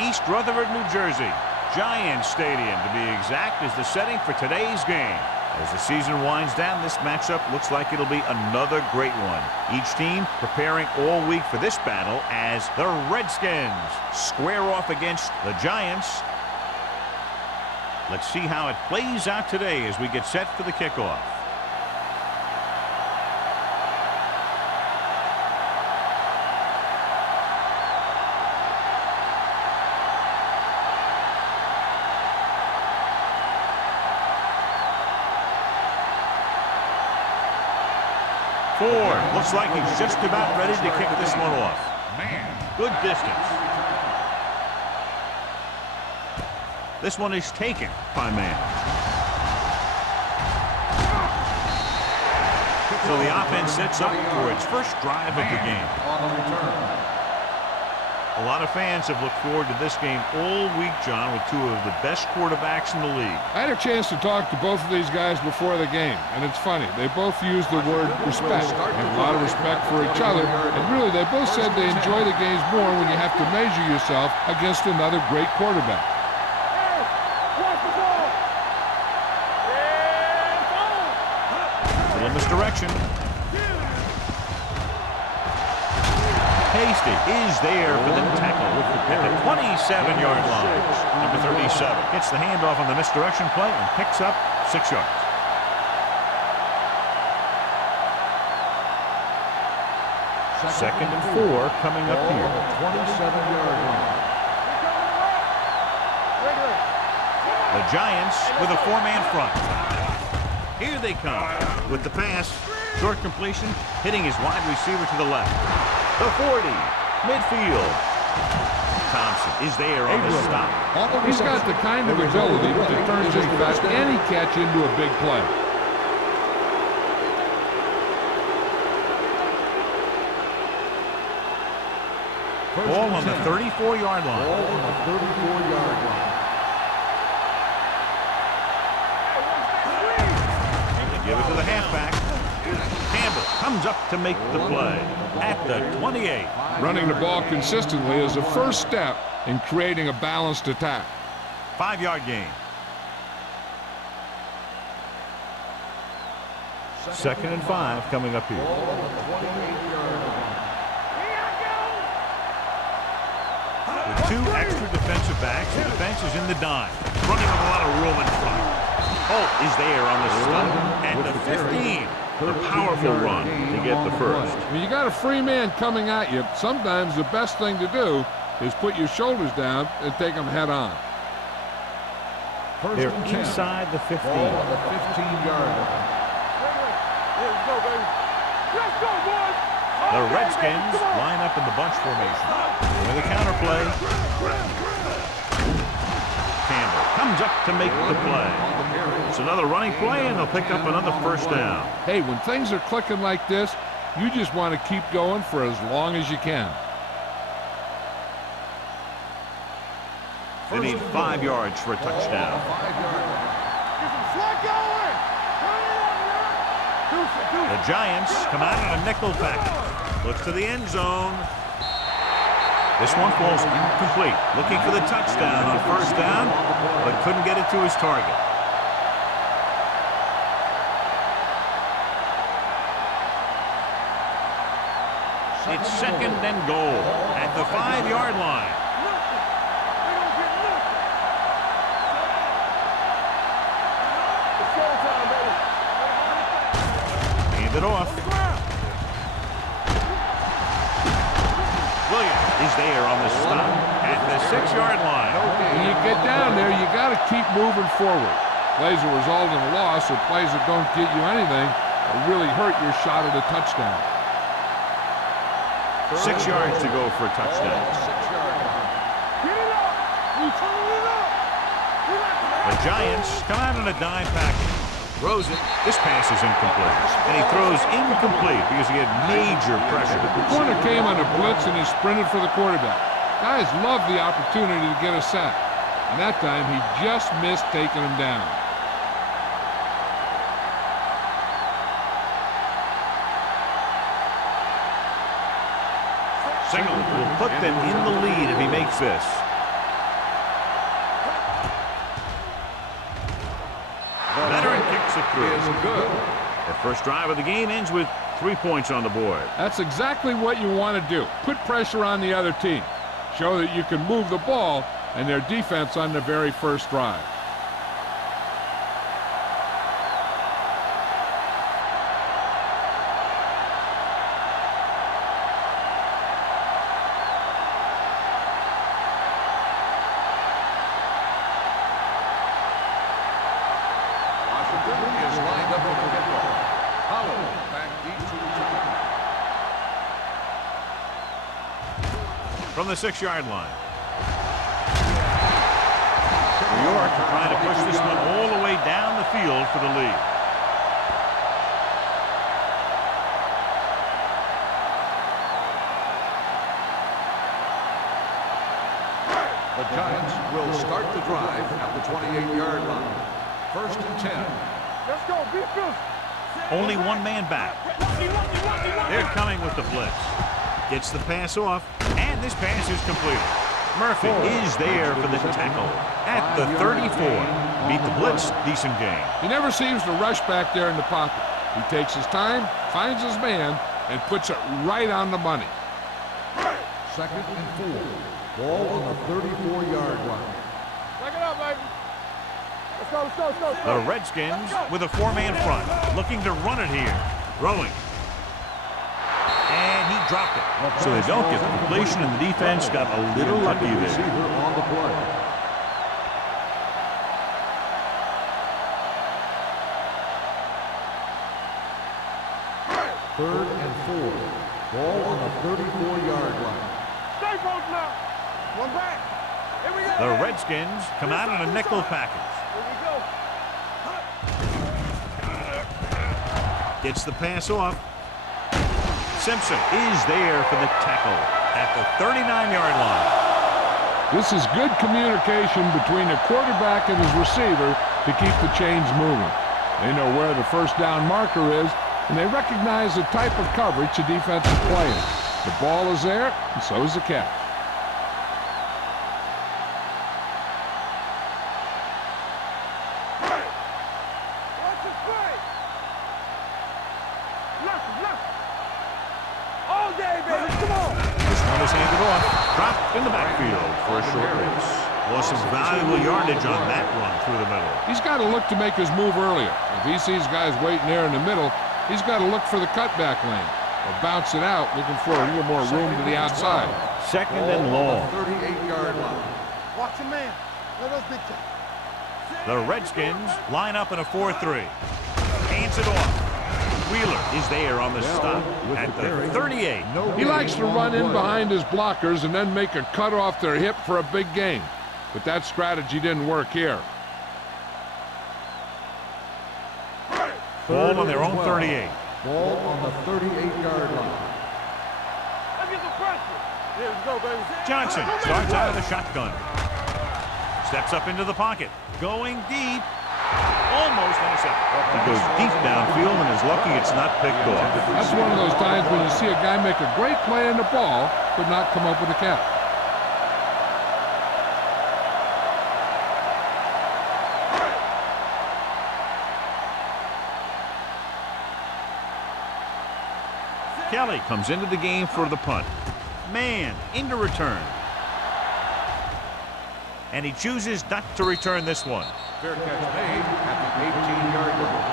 East Rutherford, New Jersey. Giants Stadium, to be exact, is the setting for today's game. As the season winds down, this matchup looks like it'll be another great one. Each team preparing all week for this battle as the Redskins square off against the Giants. Let's see how it plays out today as we get set for the kickoff. Ford looks like he's just about ready to kick this one off. Good distance. This one is taken by man. So the offense sets up for its first drive of the game. A lot of fans have looked forward to this game all week, John, with two of the best quarterbacks in the league. I had a chance to talk to both of these guys before the game, and it's funny. They both use the word respect. They have a lot of respect for each other, and really they both said they enjoy the games more when you have to measure yourself against another great quarterback. A little misdirection. Hasty is there for the tackle at the 27-yard line. Number 37 gets the handoff on the misdirection play and picks up 6 yards. Second and 4 coming up here. 27-yard line. The Giants with a 4-man front. Here they come with the pass. Short completion, hitting his wide receiver to the left. The 40, midfield. Thompson is there on the stop. He's got the kind of ability to turn just about any catch into a big play. Ball on the 34-yard line. Ball on the 34-yard line. They give it to the halfback. Campbell comes up to make the play at the 28. Running the ball consistently is the first step in creating a balanced attack. 5-yard gain. Second and 5 coming up here. With 2 extra defensive backs, the defense is in the dime, running with a lot of room in front. Holt is there on the stop at the 15. The powerful run to get the first. When you got a free man coming at you, sometimes the best thing to do is put your shoulders down and take them head on. They're inside the 15. Ball on the 15-yard line. The Redskins line up in the bunch formation. With a counter play. Campbell comes up to make the play. It's another running play, and they'll pick up another first down. Hey, when things are clicking like this, you just want to keep going for as long as you can. They need 5 yards for a touchdown. The Giants come out in a nickel package. Looks to the end zone. This one falls incomplete. Looking for the touchdown on first down, but couldn't get it to his target. It's second and goal at the 5-yard line. Hand it off. Williams is there on the stop at the 6-yard line. When you get down there, you got to keep moving forward. Plays that result in a loss or plays that don't get you anything will really hurt your shot at a touchdown. 6 yards to go for a touchdown. The Giants come out in a dime package. Throws it. This pass is incomplete. And he throws incomplete because he had major pressure. The corner came on a blitz and he sprinted for the quarterback. Guys love the opportunity to get a sack. And that time he just missed taking him down. Single will put them in the lead if he makes this. through. is good. The first drive of the game ends with 3 points on the board. That's exactly what you want to do. Put pressure on the other team. Show that you can move the ball and their defense on the very first drive. Is lined up for the kickoff. Hollow back deep to return. From the 6-yard line. New York trying to push this one all the way down the field for the lead. The Giants will start the drive at the 28-yard line. 1st and 10. Let's go, defense. Only one man back. They're coming with the blitz. Gets the pass off, and this pass is completed. Murphy is there for the tackle at the 34. Beat the blitz, decent game. He never seems to rush back there in the pocket. He takes his time, finds his man, and puts it right on the money. 2nd and 4. Ball on the 34-yard line. Back it up, baby. Let's go, let's go, let's go. Let's go. The Redskins with a 4-man front, looking to run it here. Throwing. And he dropped it. So they don't get the completion, and the defense got a little lucky there. Receiver on the play. Third and 4. Ball on the 34-yard line. Stay close now. One back. Here we go. The Redskins come out in a nickel package. Here we go. Gets the pass off. Simpson is there for the tackle at the 39-yard line. This is good communication between the quarterback and his receiver to keep the chains moving. They know where the first down marker is, and they recognize the type of coverage the defense is playing. The ball is there, and so is the catch. Watch the play. Left, left. All day, baby. Come on. This one is handed off. Dropped in the backfield for a short race. Lost some valuable yardage on that run through the middle. He's got to look to make his move earlier. If he sees guys waiting there in the middle, he's got to look for the cutback lane or bounce it out, looking for a little more room to the outside. Second and long. 38-yard line. Watch your man. Let us big time. The Redskins line up in a 4-3. Hands it off. Wheeler is there on the stop at the 38. He likes to run in behind his blockers and then make a cut off their hip for a big gain. But that strategy didn't work here. Ball on their own 38. Ball on the 38-yard line. Let's get some pressure. Here we go, baby. Johnson starts out of the shotgun. Steps up into the pocket. Going deep. Almost intercepted. He goes deep downfield and is lucky it's not picked off. That's one of those times when you see a guy make a great play on the ball, but not come up with a catch. Kelly comes into the game for the punt. Man into return. And he chooses not to return this one. Fair catch made at the 18-yard line.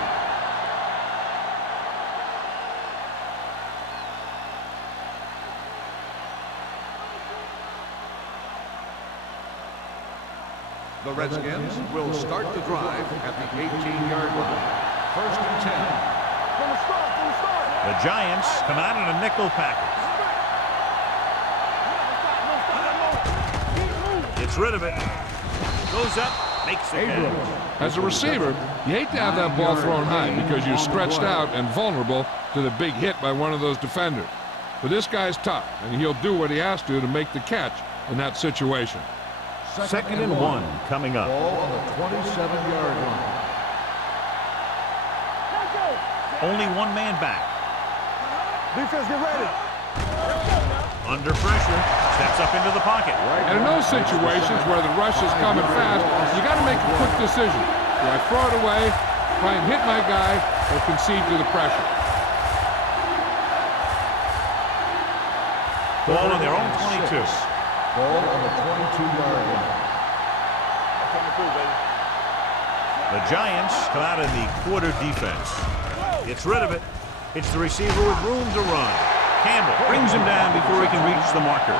The Redskins will start the drive at the 18-yard line. 1st and 10. From the start, from the start. The Giants come out in a nickel package. Gets rid of it. Goes up, makes the catch. As a receiver, you hate to have that ball thrown high because you're stretched out and vulnerable to the big hit by one of those defenders. But this guy's tough, and he'll do what he has to make the catch in that situation. Second and 1 coming up. Ball on the 27-yard line. Only one man back. Defense, get ready. Under pressure, steps up into the pocket. And in those situations where the rush is coming fast, you got to make a quick decision. Do I throw it away Try and hit my guy or concede to the pressure. Ball on their own 22. Ball on the 22-yard line. The Giants come out in the quarter defense. Gets rid of it. It's the receiver with room to run. Campbell brings him down before he can reach the marker.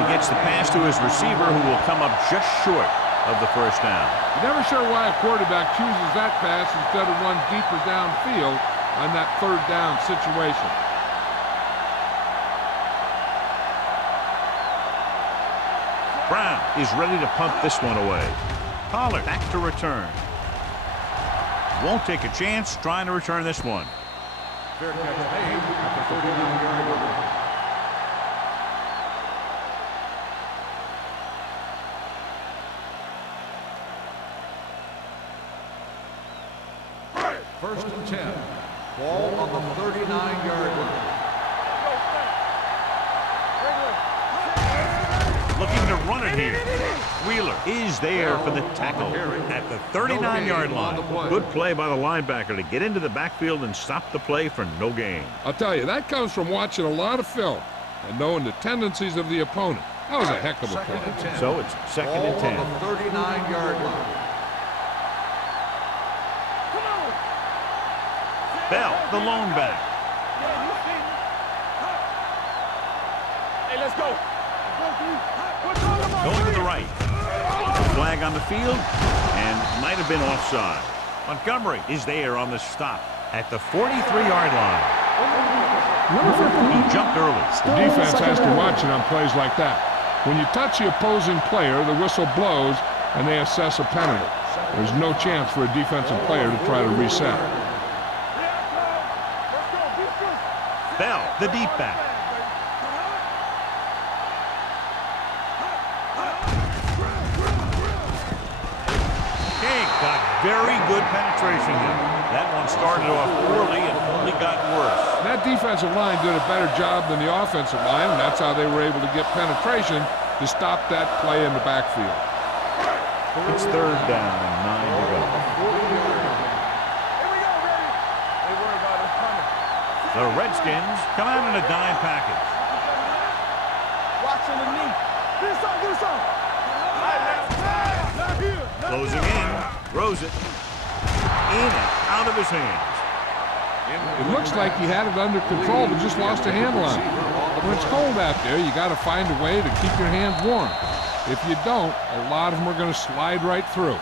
He gets the pass to his receiver, who will come up just short of the first down. You're never sure why a quarterback chooses that pass instead of one deeper downfield on that third down situation. Brown is ready to punt this one away. Pollard back to return. Won't take a chance trying to return this one. Fair catch made at the 39-yard line. First and 10. Ball on the 39-yard line. Looking to run it here. Wheeler is there for the tackle at the 39-yard line. Good play by the linebacker to get into the backfield and stop the play for no gain. I'll tell you, that comes from watching a lot of film and knowing the tendencies of the opponent. That was a heck of a play. So it's second and 10. Ball on the 39-yard line. Bell, the lone back. Hey, let's go. Going to the right. Flag on the field, and might have been offside. Montgomery is there on the stop at the 43-yard line. He jumped early. The defense has to watch it on plays like that. When you touch the opposing player, the whistle blows, and they assess a penalty. There's no chance for a defensive player to try to reset. Bell, the deep back. Got very good penetration there. That one started off poorly and only got worse. That defensive line did a better job than the offensive line, and that's how they were able to get penetration to stop that play in the backfield. It's third down and 9 to go. The Redskins come out in a dime package. Watching the knee. Get us on, get us on. Closing in, throws it in and out of his hands. It looks like he had it under control, but just lost a handle on it. When it's cold out there, you got to find a way to keep your hands warm. If you don't, a lot of them are going to slide right through.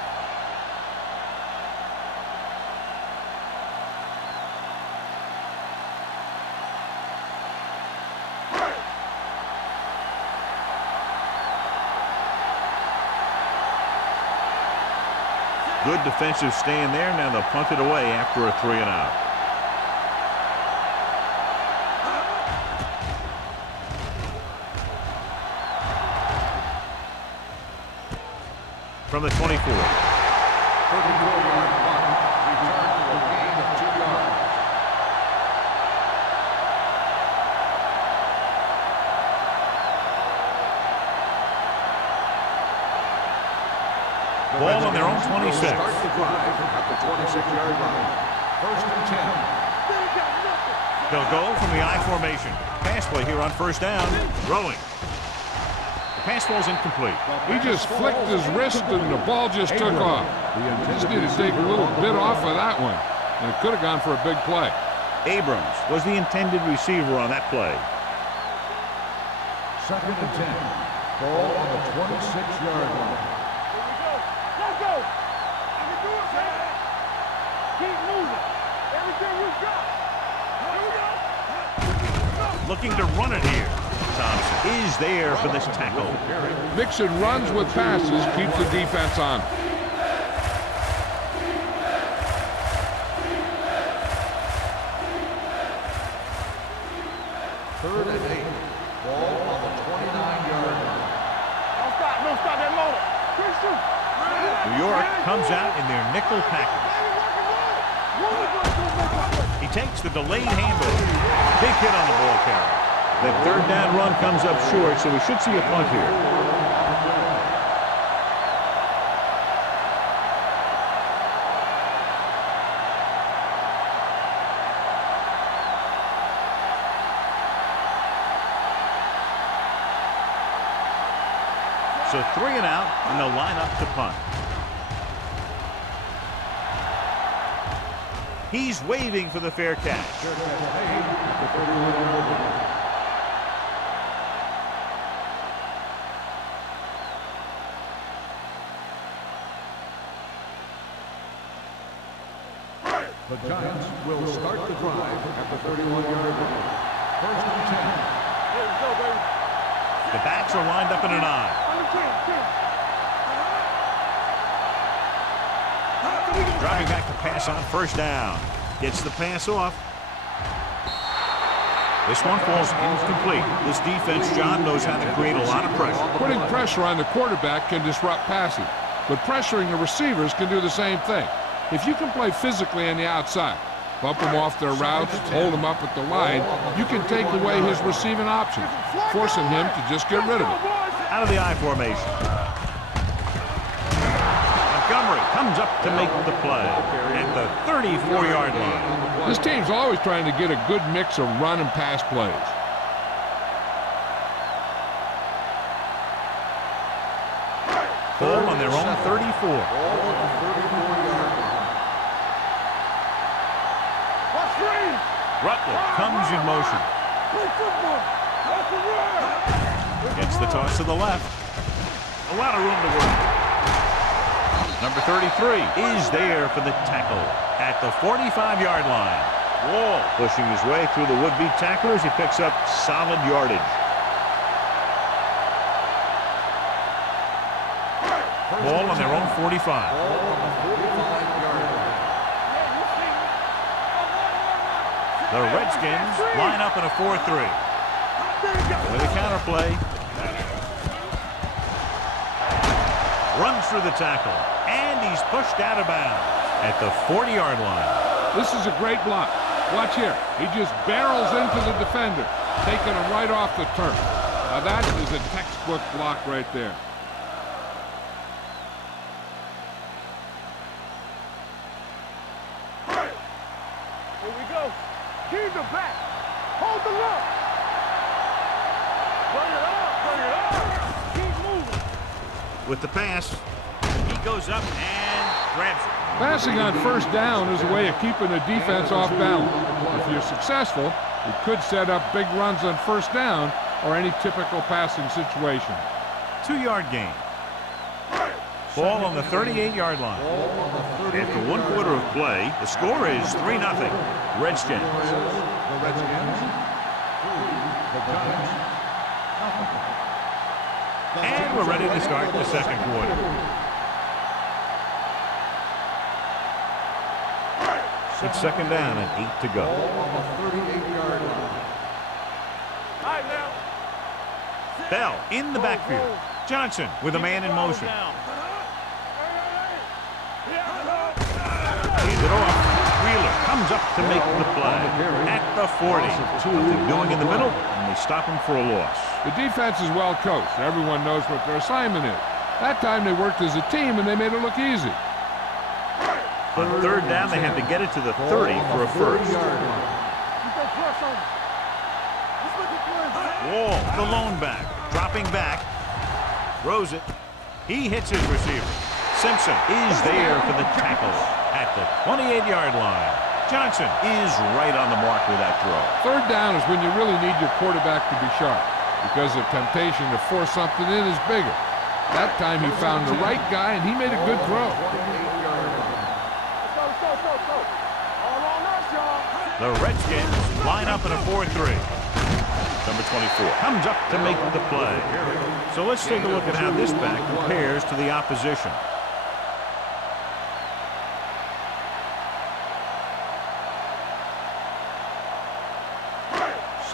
Good defensive stand there. Now they'll punt it away after a 3-and-out. From the 24. 34-yard punt. Return for a gain of 2 yards. Ball on their own 26. Start the drive at the 26-yard line. First and 10. They'll go from the I formation. Pass play here on first down. Throwing. The pass ball's incomplete. He just flicked his wrist and the ball just took off. He just needed to take a little bit off of that one, and it could have gone for a big play. Abrams was the intended receiver on that play. Second and 10. Ball on the 26-yard line. Let's go. You can do it, man. Keep moving. Everything you got. Looking to run it here. Thompson is there for this tackle. Mixon runs with passes, keeps the defense on. Third and 8. Ball on the 29-yard line. Don't stop that motor. Quick shoot. New York comes out in their nickel package. He takes the delayed handoff. Big hit on the ball carrier. The third down run comes up short, so we should see a punt here. So 3 and out, and they'll line up to punt. He's waving for the fair catch. The Giants will start the drive at the 31-yard line. First and 10. There we go, baby. The backs are lined up in an I. Driving back to pass on first down. Gets the pass off. This one falls incomplete. This defense, John, knows how to create a lot of pressure. Putting pressure on the quarterback can disrupt passing, but pressuring the receivers can do the same thing. If you can play physically on the outside, bump them off their routes, hold them up at the line, you can take away his receiving options, forcing him to just get rid of it. Out of the I formation. Montgomery comes up to make the play at the 34-yard line. This team's always trying to get a good mix of run and pass plays. Ball on their own 34. Rutledge comes in motion. Gets the toss to the left. A lot of room to work. Number 33 is there for the tackle at the 45-yard line. Wall pushing his way through the would-be tacklers. He picks up solid yardage. Ball on their own 45. The Redskins line up in a 4-3. With a counter play. Runs through the tackle. And he's pushed out of bounds at the 40-yard line. This is a great block. Watch here. He just barrels into the defender, taking him right off the turf. Now that is a textbook block right there. Here we go. Keep the back. Hold the look. Bring it up. Bring it up. Keep moving. With the pass, he goes up and grabs it. Passing on first down is a way of keeping the defense off balance. If you're successful, it could set up big runs on first down or any typical passing situation. 2-yard gain. Ball on the 38-yard line. After 1 quarter of play, the score is 3-0. Redskins. The Redskins. The Giants. And we're ready to start the second quarter. It's second down and 8 to go. On the 38-yard line. All right, now. Bell in the backfield. Johnson with a man in motion. Hands it off. Wheeler comes up to make the play at the 40. Nothing doing in the middle, and they stop him for a loss. The defense is well coached. Everyone knows what their assignment is. That time they worked as a team and they made it look easy. On third down, they had to get it to the 30 for a first. Wall, the lone back, dropping back, throws it. He hits his receiver. Simpson is there for the tackle at the 28-yard line. Johnson is right on the mark with that throw. Third down is when you really need your quarterback to be sharp because the temptation to force something in is bigger. That time he found the right guy and he made a good throw. The Redskins line up in a 4-3. Number 24 comes up to make the play. So let's take a look at how this back compares to the opposition.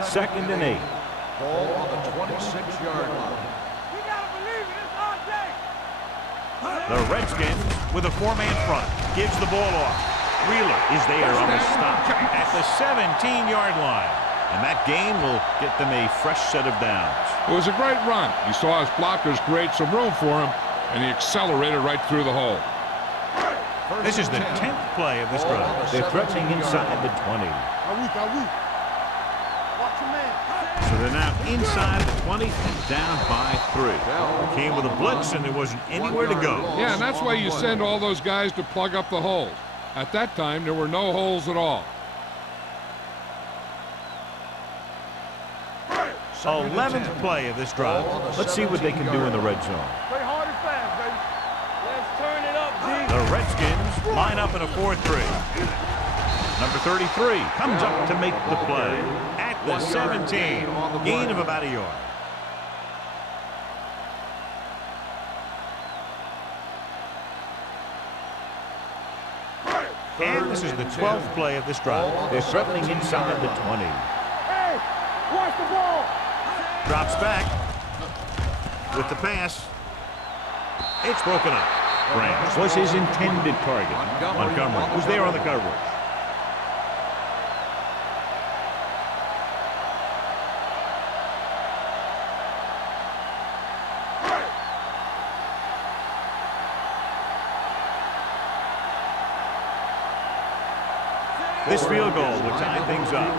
Second and 8. Ball on the 26-yard line. We gotta believe it. It's our day. The Redskins with a 4-man front gives the ball off. Wheeler is there on the stop at the 17-yard line. And that game will get them a fresh set of downs. It was a great run. He saw his blockers create some room for him, and he accelerated right through the hole. This is the 10th play of this drive. They're threatening inside the 20. Watch your man. So they're now inside the 20 and down by 3. They came with a blitz and there wasn't anywhere to go. Yeah, and that's why you send all those guys to plug up the holes. At that time, there were no holes at all. 11th play of this drive. Let's see what they can do in the red zone. Play hard and fast, baby. Let's turn it up, G. The Redskins line up in a 4-3. Number 33 comes up to make the play at the 17. Gain of about a yard. And this is the 12th play of this drive. They're threatening inside the 20. Hey, watch the ball. Drops back with the pass. It's broken up. Branch was his intended target. Montgomery was there on the coverage. This field goal would tie things up.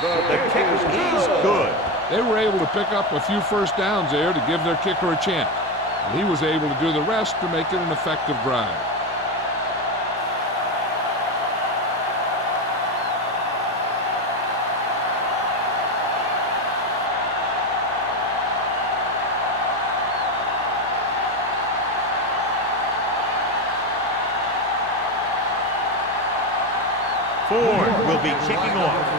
The kick is good. They were able to pick up a few first downs there to give their kicker a chance. And he was able to do the rest to make it an effective drive. Ford will be kicking off.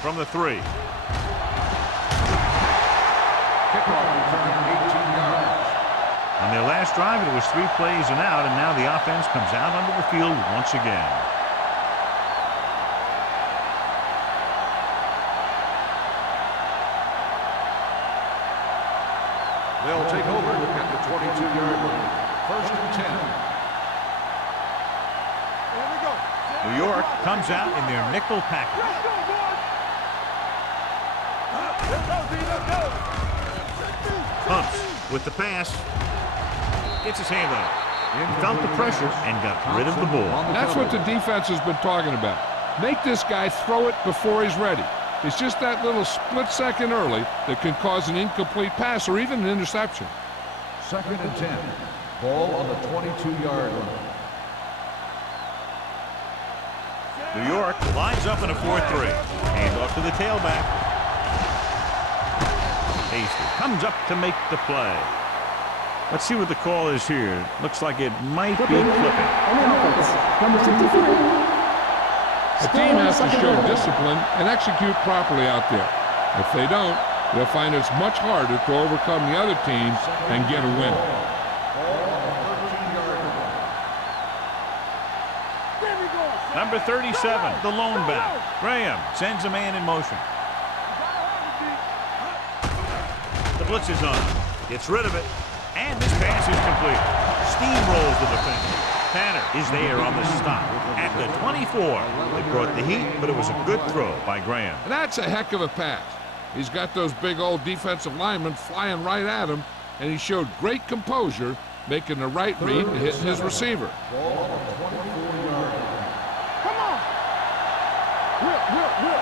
From the 3. Kickoff return 18 yards. On their last drive, it was 3 plays and out, and now the offense comes out onto the field once again. They'll take over at the 22-yard line. First and 10. Here we go. New York comes out in their nickel package. Let's go, boys. Let's go, D. Let's go. Pumps with the pass. Gets his hand on it. He felt the pressure and got rid of the ball. That's what the defense has been talking about. Make this guy throw it before he's ready. It's just that little split second early that can cause an incomplete pass or even an interception. Second and 10. Ball on the 22-yard line. New York lines up in a 4-3. Hand off to the tailback. Hasty comes up to make the play. Let's see what the call is here. Looks like it might be flipping. Number 64. A team has to show discipline and execute properly out there. If they don't, they'll find it's much harder to overcome the other team and get a win. Number 37, the lone back. Graham sends a man in motion. The blitz is on. Gets rid of it. And this pass is complete. Steamrolls the defender. Tanner is there on the stop at the 24. They brought the heat, but it was a good throw by Graham. And that's a heck of a pass. He's got those big old defensive linemen flying right at him, and he showed great composure, making the right read and hitting his receiver.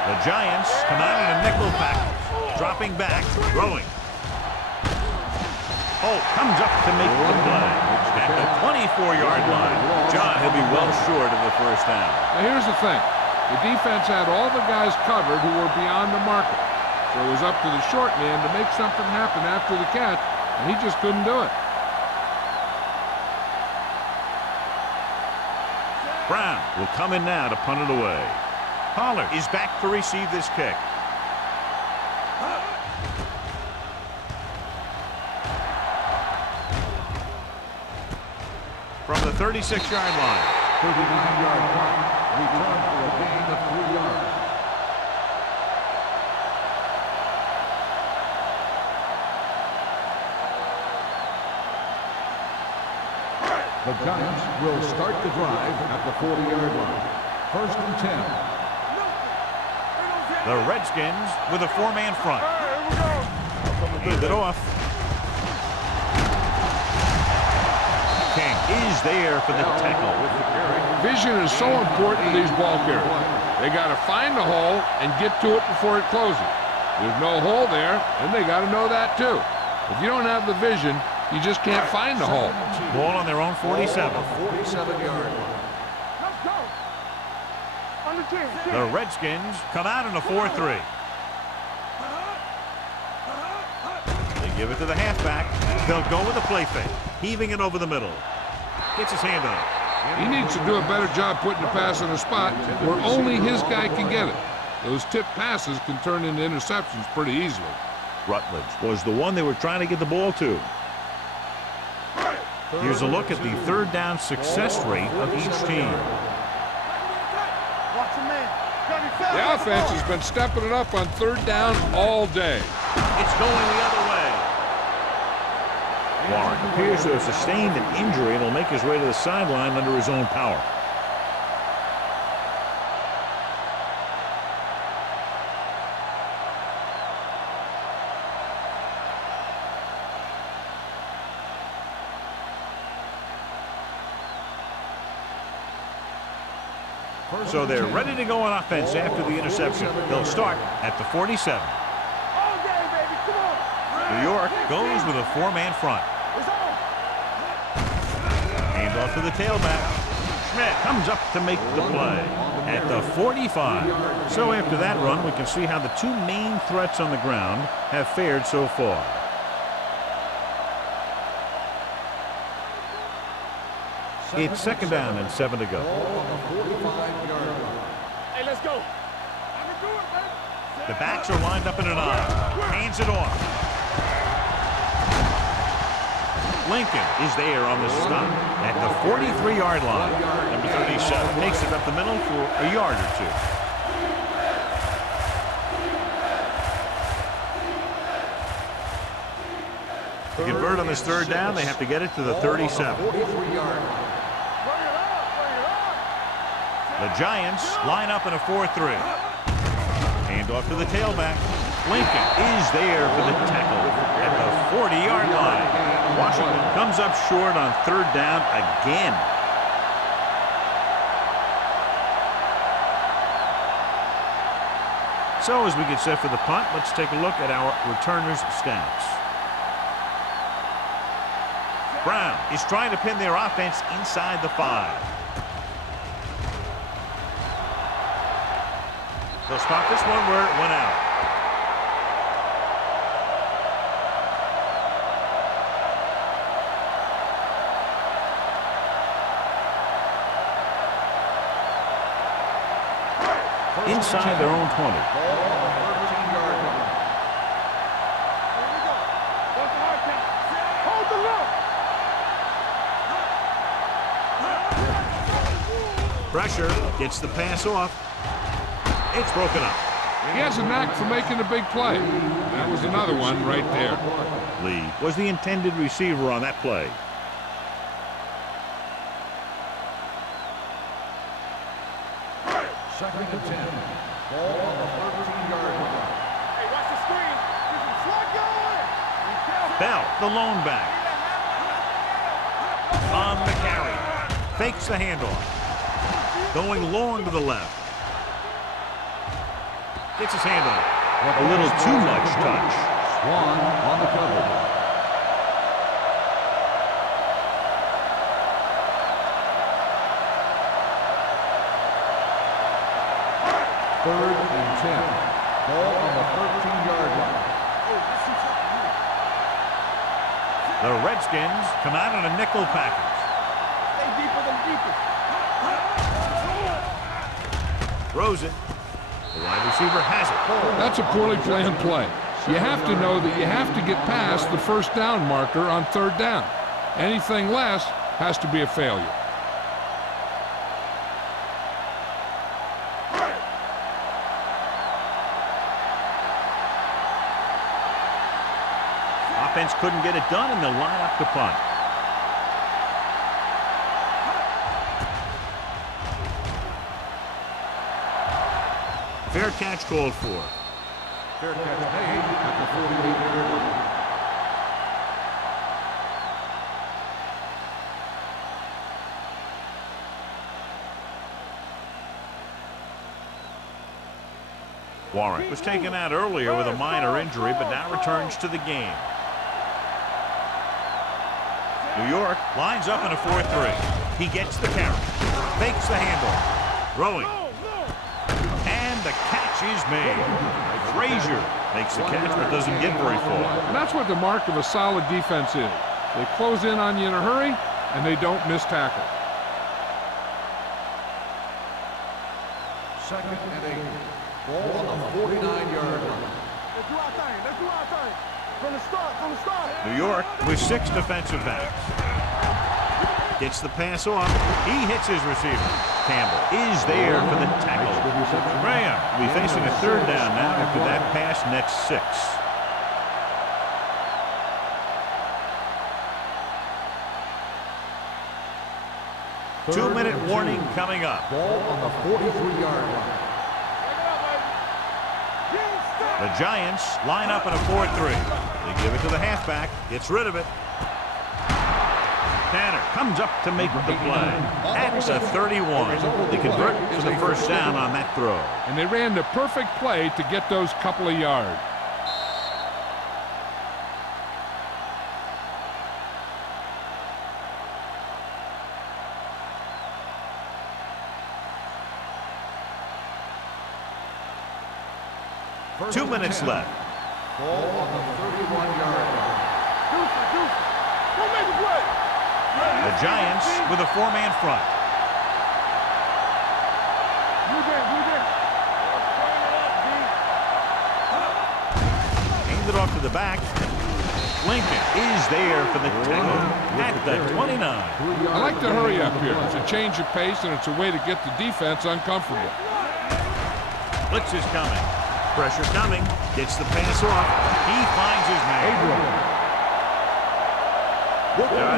The Giants come out in a nickel package, dropping back, throwing. Holt comes up to make the play at the 24-yard line. John, he'll be well short of the first down. Now here's the thing. The defense had all the guys covered who were beyond the marker. So it was up to the short man to make something happen after the catch, and he just couldn't do it. Brown will come in now to punt it away. Pollard is back to receive this kick. From the 36-yard line. 39-yard punt. Return for a gain of 3 yards. The Giants will start the drive at the 40-yard line. First and 10. The Redskins with a 4-man front. Hand it off. is there for the tackle. Vision is so important to these ball carriers. They got to find the hole and get to it before it closes. There's no hole there, and they got to know that too. If you don't have the vision, you just can't find the hole. Ball on their own 47. 47-yard line. Let's go. Under 10. The Redskins come out in a 4-3. They give it to the halfback. They'll go with a play fake, heaving it over the middle. Gets his hand on it. He needs to do a better job putting the pass in a spot where only his guy can get it. Those tip passes can turn into interceptions pretty easily. Rutledge was the one they were trying to get the ball to. Here's a look at the third down success rate of each team. Watch your man. The offense has been stepping it up on third down all day. It's going the other way. Warren appears to have sustained an injury and will make his way to the sideline under his own power. So they're ready to go on offense after the interception. They'll start at the 47. All day, baby. Come on. New York goes with a four-man front. It's on. Hand off to the tailback. Schmidt comes up to make the play at the 45. So after that run, we can see how the two main threats on the ground have fared so far. It's second down and 7 to go. Hey, let's go. The backs are lined up in an I. Hands it off. Lincoln is there on the stop at the 43-yard line. Number 37 takes it up the middle for a yard or two. To convert on this third down, they have to get it to the 37. The Giants line up in a 4-3. Hand off to the tailback. Lincoln is there for the tackle at the 40-yard line. Washington comes up short on third down again. So as we get set for the punt, let's take a look at our returners' stats. Brown is trying to pin their offense inside the 5. They'll stop this one where it went out. Inside their own 20. Hold the look. Pressure gets the pass off. It's broken up. He has a knack for making a big play. That was another one right there. Lee was the intended receiver on that play. Second and 10. Ball on the 13-yard line. Hey, watch the screen. There's some slug going. Bell, the lone back. On the carry. Fakes the handoff. Going long to the left. Gets his hand on it. A little too much touch. Swan on the cover. Third and 10. Ball on the 13-yard line. The Redskins come out in a nickel package. Stay deeper than deepest. Throws it. The wide receiver has it. That's a poorly planned play. You have to know that you have to get past the first down marker on third down. Anything less has to be a failure. Offense couldn't get it done, and they'll line up to punt. Fair catch called for. Fair catch made at the 48-yard line. Warren was taken out earlier with a minor injury, but now returns to the game. New York lines up in a 4-3. He gets the carry, fakes the handoff, throwing, and the catch is made. Frazier makes the catch but doesn't get very far. And that's what the mark of a solid defense is. They close in on you in a hurry, and they don't miss tackle. Second and 8. Ball on the 49-yard line. Let's do our thing. Let's do our thing. From the start. New York with 6 defensive backs. Gets the pass off. He hits his receiver. Campbell is there for the tackle. Graham will be facing a 3rd down now after that pass nets 6. Two-minute warning coming up. Ball on the 43-yard line. The Giants line up in a 4-3. They give it to the halfback. Gets rid of it. Tanner comes up to make the play. That's a 31. They convert for the 1st down on that throw. And they ran the perfect play to get those couple of yards. First 2 and minutes 10. left. Ball on the 31-yard line. Who made the play? The Giants with a 4-man front. You there. Aimed it off to the back. Lincoln is there for the tackle at the 29. I like to hurry up here. It's a change of pace, and it's a way to get the defense uncomfortable. Blitz is coming. Pressure coming. Gets the pass off. He finds his man.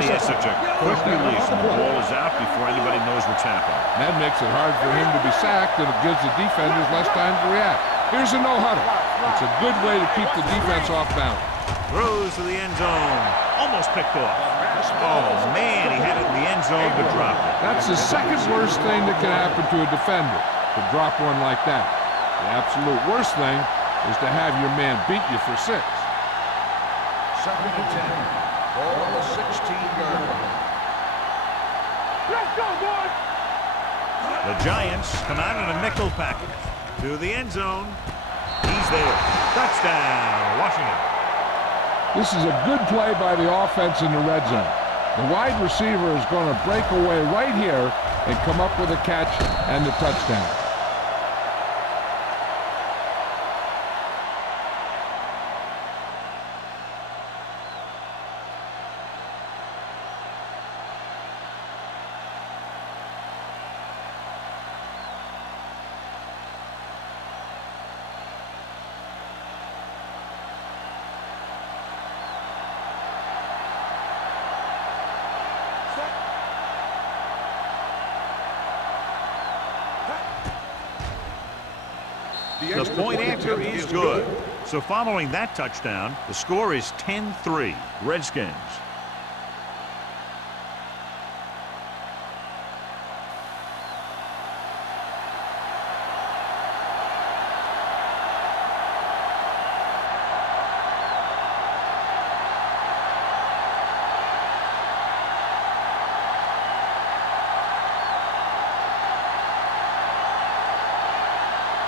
He has such a quick release, and the ball is out before anybody knows what's happening. That makes it hard for him to be sacked, and it gives the defenders less time to react. Here's a no-huddle. It's a good way to keep the defense off balance. Throws to the end zone. Almost picked off. Oh, man, he had it in the end zone but dropped it. That's the second worst thing that can happen to a defender, to drop one like that. The absolute worst thing is to have your man beat you for 6. Second and 10. Ball on the 16-yard line. Let's go, boys. The Giants come out in a nickel package to the end zone. He's there. Touchdown, Washington. This is a good play by the offense in the red zone. The wide receiver is going to break away right here and come up with a catch and the touchdown. The point answer is good. So following that touchdown, the score is 10-3, Redskins.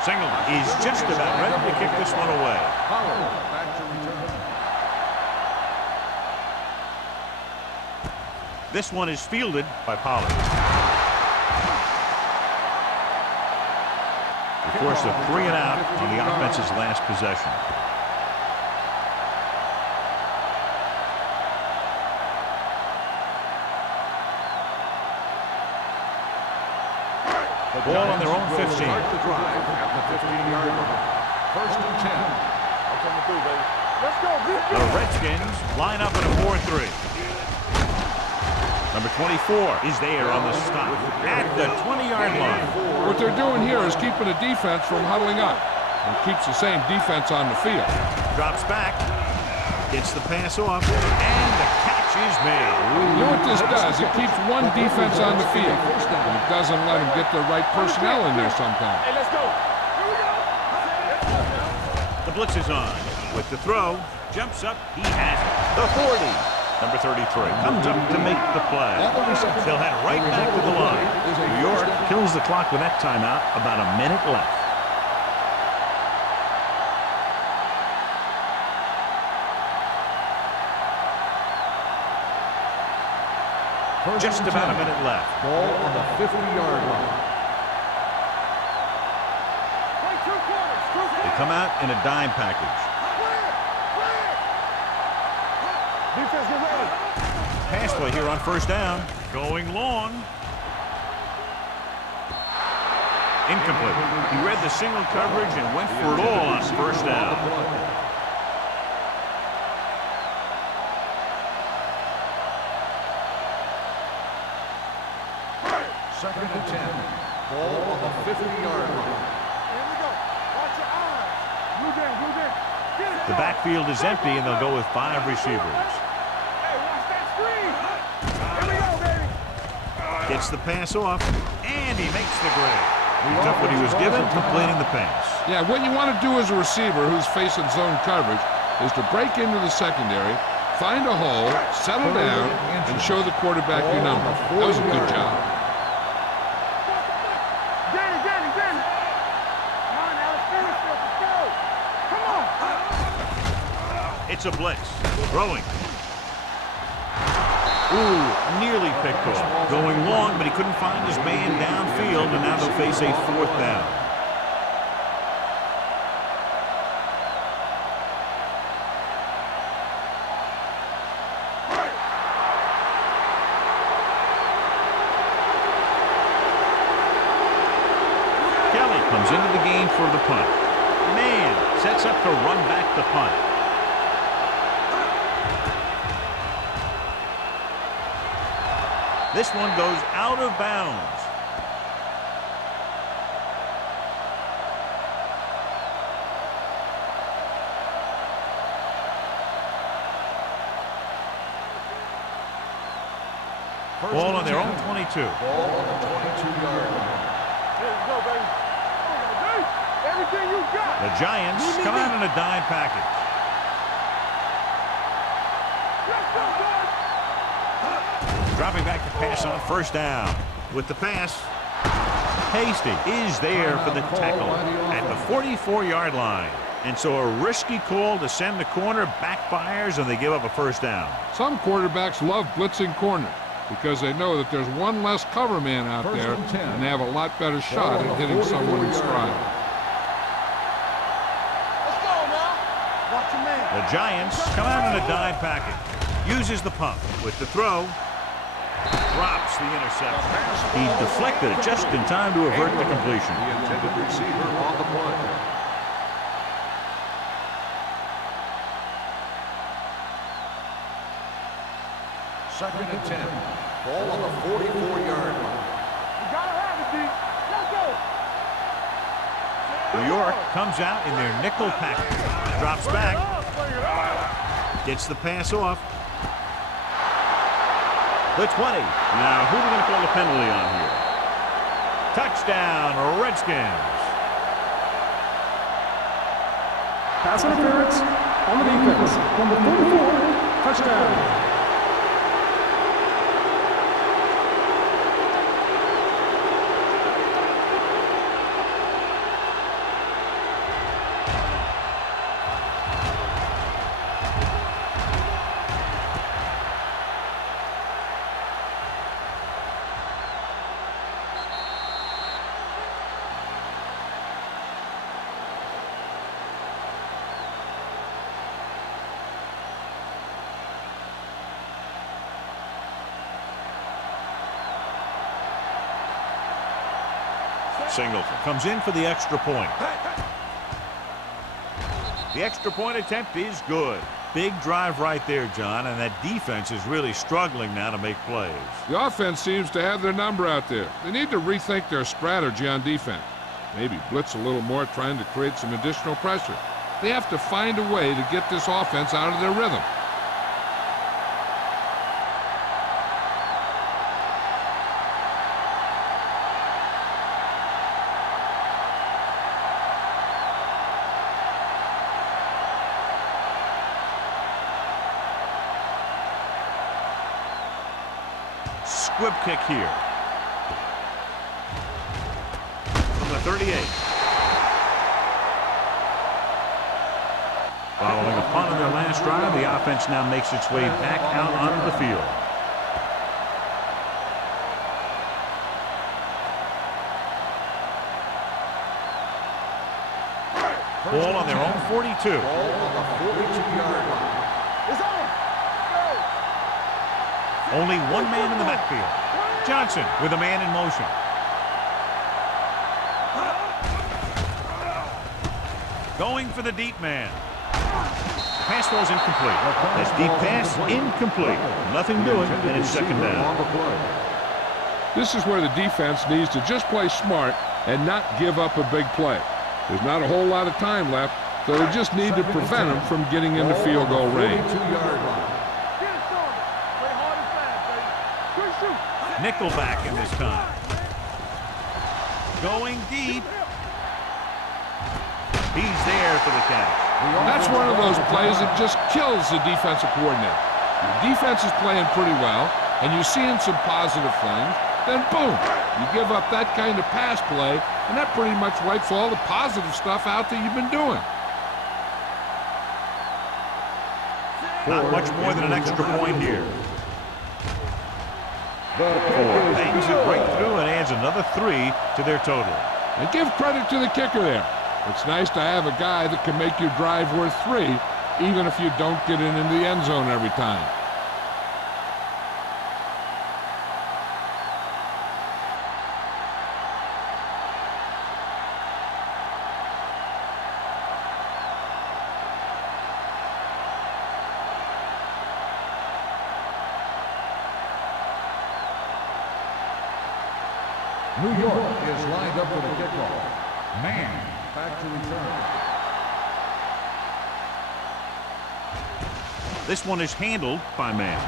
Singleton is just about ready to kick this one away. Back to return. This one is fielded by Pollard. They forced a 3 and out on the offense's last possession. Ball on their own 15. Start the drive at the 15-yard line. First and 10. I'm coming through, baby. Let's go. The Redskins line up in a 4-3. Number 24 is there on the stop at the 20-yard line. What they're doing here is keeping the defense from huddling up and keeps the same defense on the field. Drops back, gets the pass off, and the catch is made. You know what this does? It keeps one defense on the field. And it doesn't let them get the right personnel in there sometimes. Hey, let's go. Here we go. The blitz is on. With the throw, jumps up, he has it. The 40. Number 33 comes up to make the play. They'll head right back to the line. New York kills the clock with that timeout. About a minute left. Just about a minute left. Ball on the 50-yard line. They come out in a dime package. Defense, get ready. Pass play here on first down. Going long. Incomplete. He read the single coverage and went for it all on first down. Second and 10. Ball on the 50-yard line. Here we go. Watch your eyes. Move in, move in. Get it. The backfield is empty, and they'll go with 5 receivers. Hey, watch that screen. Here we go, baby. Gets the pass off, and he makes the grade. He took what he was given, completing the pass. Yeah, what you want to do as a receiver who's facing zone coverage is to break into the secondary, find a hole, settle down, and show the quarterback your number. That was a good job. Danny. Come on, Alex. Finish this. Let's go. Come on. It's a blitz. Throwing. Ooh, nearly picked off. Going long, but he couldn't find his man downfield, and now they'll face a 4th down. Kelly comes into the game for the punt. Man sets up to run back the punt. This one goes out of bounds. Ball on their own 22. Ball on the 22-yard line. Here we go, baby. Everything you got. The Giants come out in a dime package. Let's go, boys. Dropping back to pass on first down. With the pass, Hasty is there for the tackle at the 44-yard line. And so a risky call to send the corner backfires, and they give up a first down. Some quarterbacks love blitzing corners because they know that there's one less cover man out there, and they have a lot better shot at hitting someone in stride. Let's go now. Watch your man. The Giants come out in a dime package. Uses the pump with the throw. Drops the interception. He deflected it just in time to avert the completion. The intended receiver on the play. Second and 10. Ball on the 44-yard line. You gotta have it, D. Let's go. New York comes out in their nickel package. Drops back. Gets the pass off. The 20. Now, who are we going to call the penalty on here? Touchdown, Redskins. Pass interference on the defense. Number 44, touchdown. Singleton comes in for the extra point. The extra point attempt is good. Big drive right there, John, and that defense is really struggling now to make plays. The offense seems to have their number out there. They need to rethink their strategy on defense. Maybe blitz a little more, trying to create some additional pressure. They have to find a way to get this offense out of their rhythm. Squib kick here. From the 38. Following a punt on their last drive, the offense now makes its way back out onto the field. Ball on their own 42. Ball on the 42-yard line. It's on. Only one man in the backfield. Johnson with a man in motion. Going for the deep man. Pass was incomplete. That's deep pass incomplete. Nothing doing, and it's second down. This is where the defense needs to just play smart and not give up a big play. There's not a whole lot of time left, so they just need to prevent them from getting into field goal range. Nickelback in this time. Going deep. He's there for the catch. That's one of those plays that just kills the defensive coordinator. Your defense is playing pretty well, and you're seeing some positive things. Then boom, you give up that kind of pass play, and that pretty much wipes all the positive stuff out that you've been doing. Not much more than an extra point here. 4 bangs it right through and adds another 3 to their total. And give credit to the kicker there. It's nice to have a guy that can make your drive worth 3, even if you don't get in the end zone every time. New York is lined up for the kickoff. Man, back to return. This one is handled by man.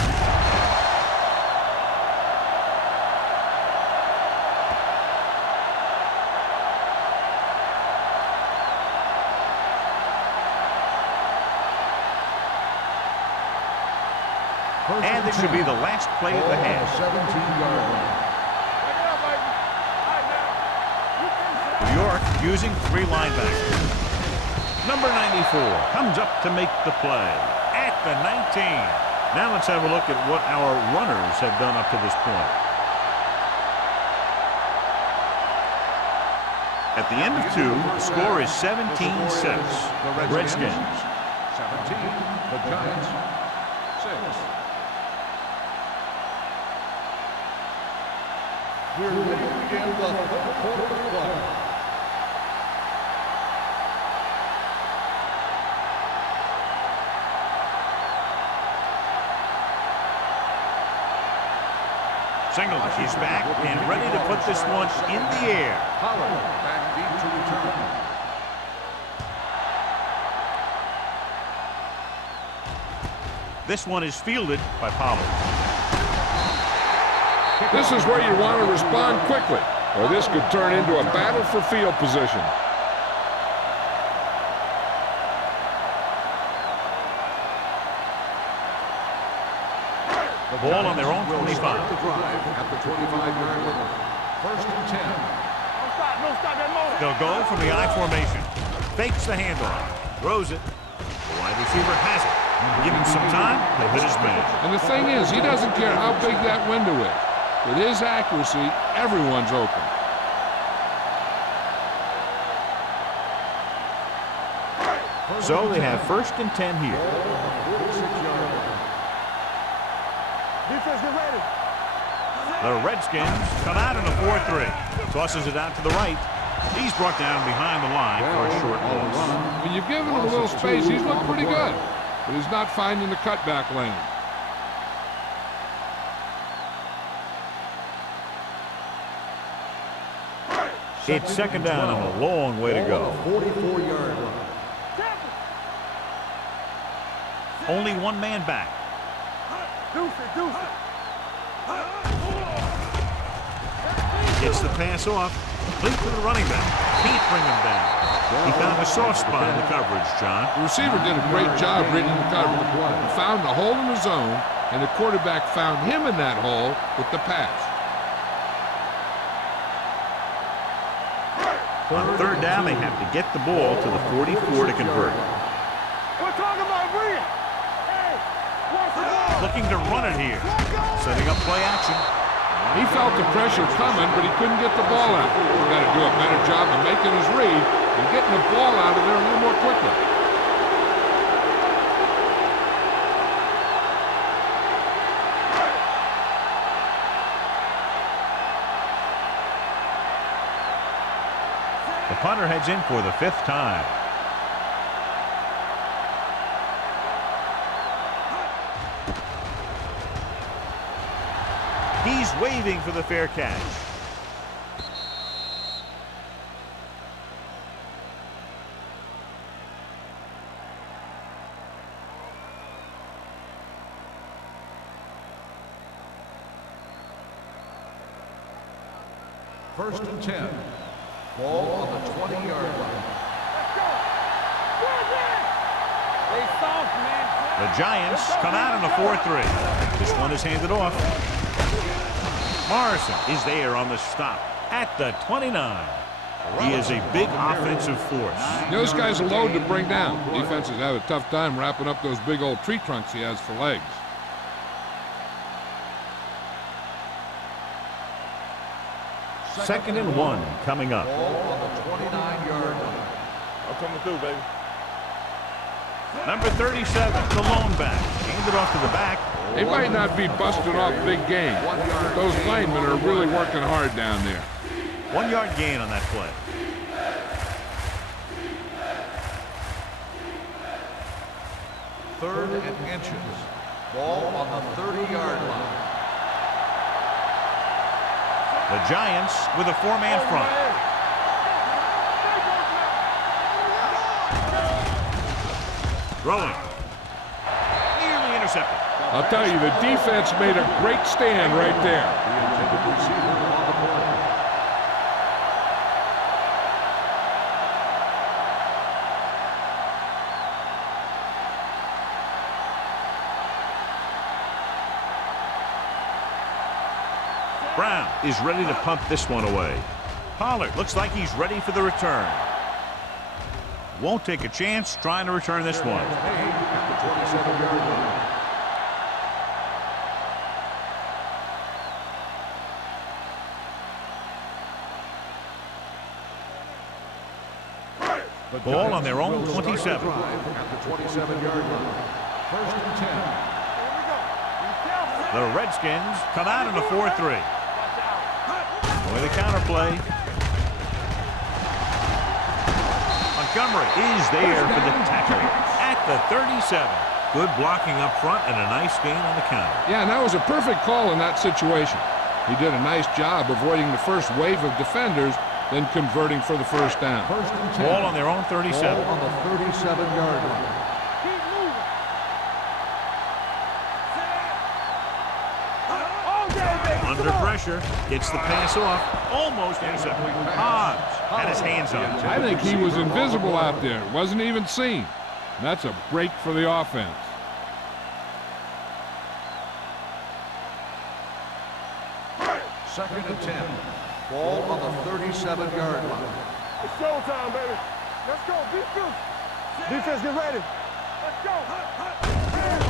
And this should be the last play of the half. 17-yard line. New York using 3 linebackers. Number 94 comes up to make the play at the 19. Now let's have a look at what our runners have done up to this point. At the end of 2, the score is 17-6. Redskins. 17, the Giants, 6. We're ready to begin the third quarter of play. Single, he's back and ready to put this one in the air. Pollard back deep to return. This one is fielded by Pollard. This is where you want to respond quickly, or this could turn into a battle for field position. Ball on their own 25. The drive at the 25-yard line. First and 10. Don't stop that motor. They'll go from the I formation. Fakes the handoff. Throws it. The wide receiver has it. Give him some time. He'll hit his man. And the thing is, he doesn't care how big that window is. With his accuracy, everyone's open. So they have first and 10 here. Defense, get ready. The Redskins come out in a 4-3. Tosses it out to the right. He's brought down behind the line for a short loss. When you've given him a little space, he's looked pretty good. But he's not finding the cutback lane. It's second down and a long way to go. 44-yard line. Only one man back. Deuce it. Gets the pass off. Complete to the running back. Can't bring him down. He found a soft spot in the coverage, John. The receiver did a great job reading the coverage. He found a hole in the zone, and the quarterback found him in that hole with the pass. On third down, they have to get the ball to the 44 to convert. We're talking about bringing. Hey, watch the ball. Looking to run it here. Setting up play action. He felt the pressure coming, but he couldn't get the ball out. He's got to do a better job of making his read and getting the ball out of there a little more quickly. The punter heads in for the 5th time. He's waving for the fair catch. First and 10. Ball on the 20-yard line. Let's go. They soft, man. The Giants come out in a 4-3. This one is handed off. Morrison is there on the stop at the 29. He is a big offensive force. Those guys are loaded to bring down. Defenses have a tough time wrapping up those big old tree trunks he has for legs. Second and 1 coming up. Ball on the 29-yard line. I'm coming through, baby. Number 37, the lone back. Handed off to the back. They might not be busting off big games, but those linemen are really working hard down there. 1 yard gain on that play. Third and inches. Ball on the 30-yard line. The Giants with a 4-man front. Throwing. Nearly intercepted. I'll tell you, the defense made a great stand right there. The intended receiver on the play. Brown is ready to punt this one away. Pollard looks like he's ready for the return. Won't take a chance trying to return this one. At the 27-yard line. Ball on their own 27. At the 27-yard line. First and 10. The Redskins come out in a 4-3. With a counter play. Montgomery is there for the tackle at the 37. Good blocking up front and a nice gain on the counter. Yeah, and that was a perfect call in that situation. He did a nice job avoiding the first wave of defenders, then converting for the first down. First and 10. Ball on their own 37. Ball on the 37-yard line. Keep moving. Under pressure, gets the pass off, almost intercepted. Hobbs had his hands on it. I think he was invisible out there. Wasn't even seen. And that's a break for the offense. Second and 10. Ball on the 37-yard line. It's showtime, baby. Let's go. Defense. Defense, get ready. Let's go.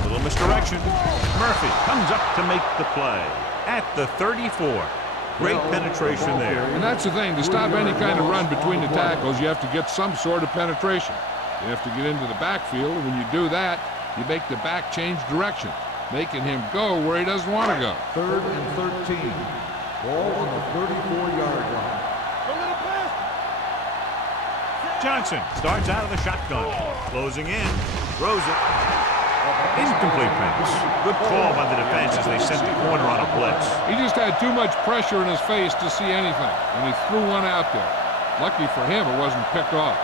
Little misdirection. Murphy comes up to make the play at the 34. Great penetration there. And that's the thing. To stop any kind of run between the tackles, you have to get some sort of penetration. You have to get into the backfield, and when you do that, you make the back change direction, making him go where he doesn't want to go. Third and 13. Ball on the 34-yard line. Johnson starts out of the shotgun. Closing in. Throws it. Incomplete pass. Good call by the defense as they sent the corner on a blitz. He just had too much pressure in his face to see anything, and he threw one out there. Lucky for him, it wasn't picked off.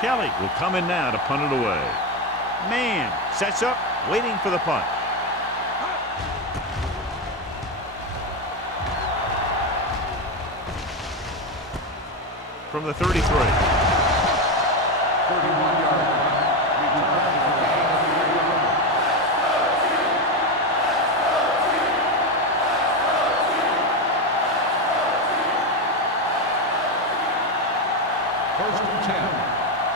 Kelly will come in now to punt it away. man. Sets up, waiting for the punt. From the 33. 31-yard line. Return for gain of 3 yards. First and 10.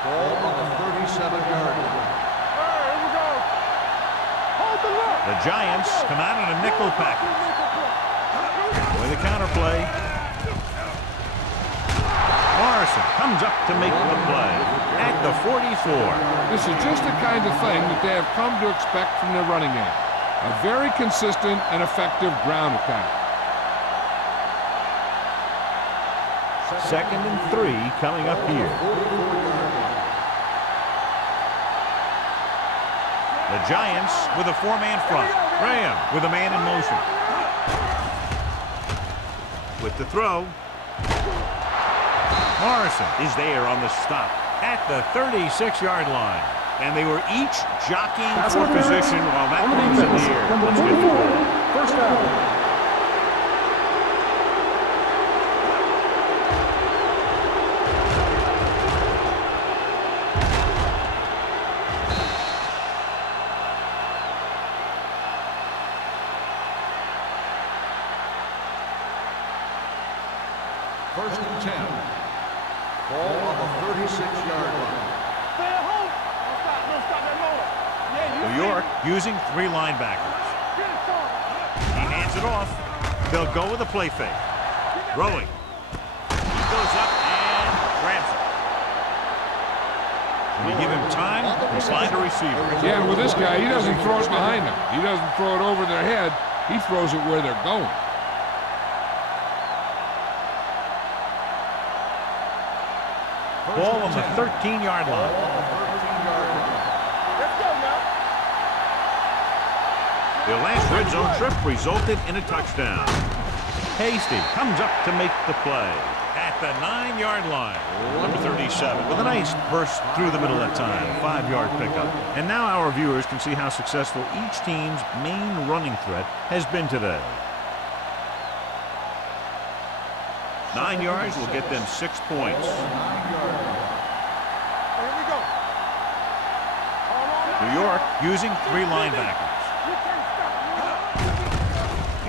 Ball on the 37-yard line. Here we go. Hold the look. The Giants come out in a nickel package. With a counter play. Morrison comes up to make the play at the 44. This is just the kind of thing that they have come to expect from their running game. A very consistent and effective ground attack. Second and 3 coming up here. The Giants with a 4-man front. Graham with a man in motion. With the throw. Morrison is there on the stop at the 36-yard line. And they were each jockeying for position while that on the one's in defense. the air. Number Let's get the 44, ball. first down. First and 10. Ball on the 36-yard line. Stay at home. Don't stop that motor. Yeah, New York using 3 linebackers. Get it, Sean. He hands it off. They'll go with a play fake. Throwing. He goes up and grabs it. When you give him time, he slides a receiver. Yeah, with this guy, he doesn't throw it behind them. He doesn't throw it over their head. He throws it where they're going. Ball on the 13-yard line. Let's go now. Their last red zone trip resulted in a touchdown. Hasty comes up to make the play at the 9-yard line. Number 37 with a nice burst through the middle that time. 5-yard pickup. And now our viewers can see how successful each team's main running threat has been today. 9 yards will get them 6 points. Here we go. New York using 3 linebackers. You can't stop.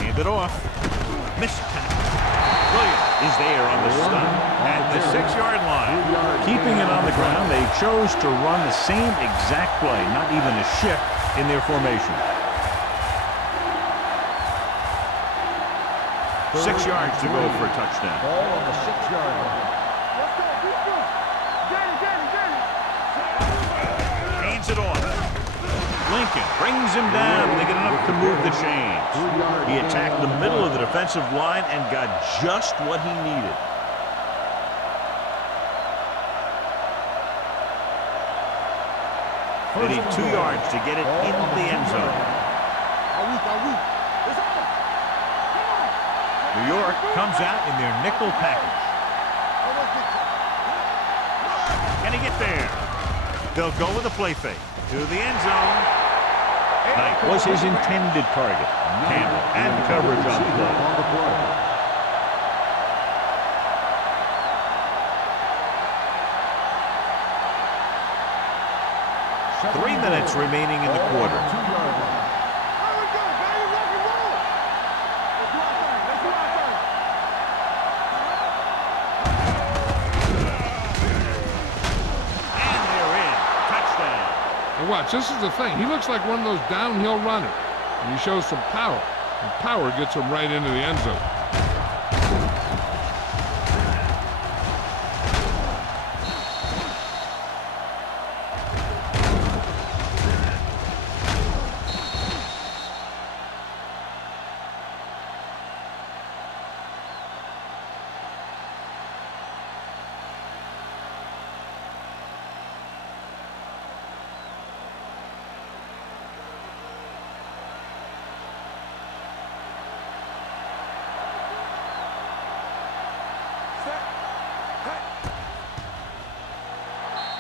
Hand it off. Missed tackle. Williams is there on the stop at the 6-yard line. Keeping it on the ground, they chose to run the same exact play, not even a shift in their formation. 6 yards to go for a touchdown. Ball on the 6-yard line. Let's go. Keep going. Get it. Hands it off. Lincoln brings him down, and they get enough to move the chains. He attacked the middle of the defensive line and got just what he needed. They need 2 yards to get it into the end zone. It's on. Come on. New York comes out in their nickel package. Can he get there? They'll go with a play fake to the end zone. Knight was his intended target. Campbell and coverage on the play. 3 minutes remaining in the quarter. 2-yard line. Here we go, baby. Rock and roll. Let's do our thing. Let's do our thing. And they're in. Touchdown. And watch, this is the thing. He looks like one of those downhill runners. And he shows some power. And power gets him right into the end zone.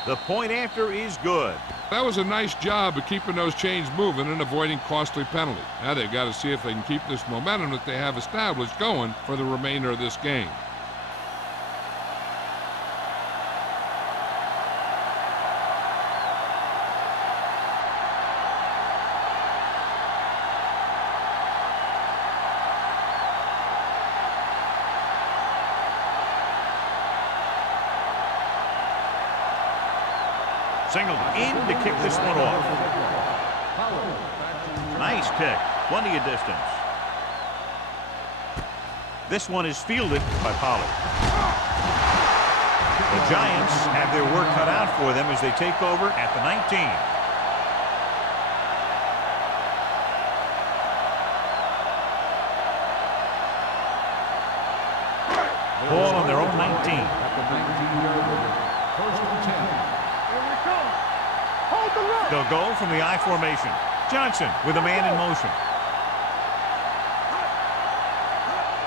The point after is good. That was a nice job of keeping those chains moving and avoiding costly penalties. Now they've got to see if they can keep this momentum that they have established going for the remainder of this game. Singled in to kick this one off. Nice kick. Plenty of distance. This one is fielded by Pollard. The Giants have their work cut out for them as they take over at the 19. Ball on their own 19. At the 19-yard line. First and 10. They'll go from the I formation. Johnson with a man in motion.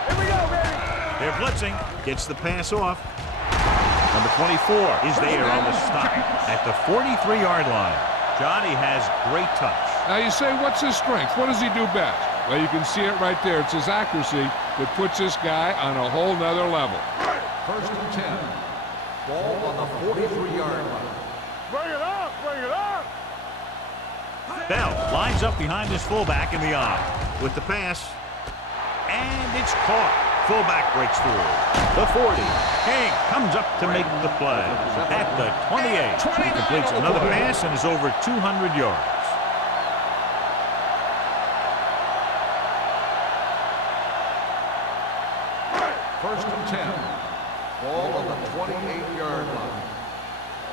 Here we go, baby. They're blitzing. Gets the pass off. Number 24 is there on the stop at the 43-yard line. Johnny has great touch. Now you say, what's his strength? What does he do best? Well, you can see it right there. It's his accuracy that puts this guy on a whole nother level. First and 10. Ball on the 43-yard line. Bring it up, bring it up. Bell lines up behind his fullback in the eye with the pass. And it's caught. Fullback breaks through. The 40. King comes up to make the play. At the 28. He completes another pass and is over 200 yards. First and 10. Ball on the 28-yard line.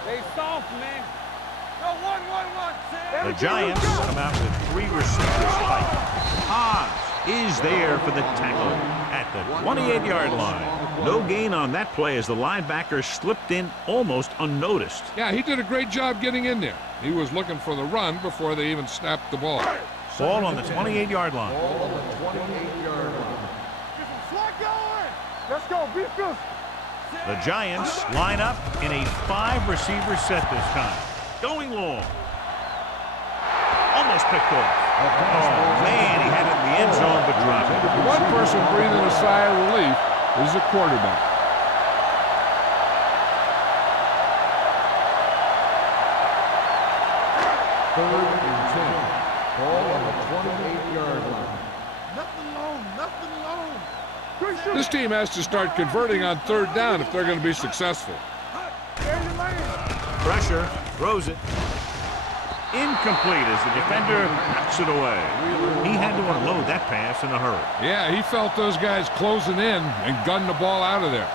Stay soft, man. Go 1-1-1. The Giants come out with 3 receivers fighting. Haas is there for the tackle at the 28-yard line. No gain on that play as the linebacker slipped in almost unnoticed. Yeah, he did a great job getting in there. He was looking for the run before they even snapped the ball. Ball on the 28-yard line. Ball on the 28-yard line. Get some slack going. Let's go, be fierce. The Giants line up in a 5-receiver set this time. Going long. Almost picked off. Oh, man, he had it in the end zone, but dropped it. The one person breathing a sigh of relief is the quarterback. Third and 10. Ball on the 28-yard line. Nothing long, nothing long. This team has to start converting on third down if they're going to be successful. Pressure, throws it. Incomplete as the defender knocks it away. He had to unload that pass in a hurry. Yeah, he felt those guys closing in and gunned the ball out of there.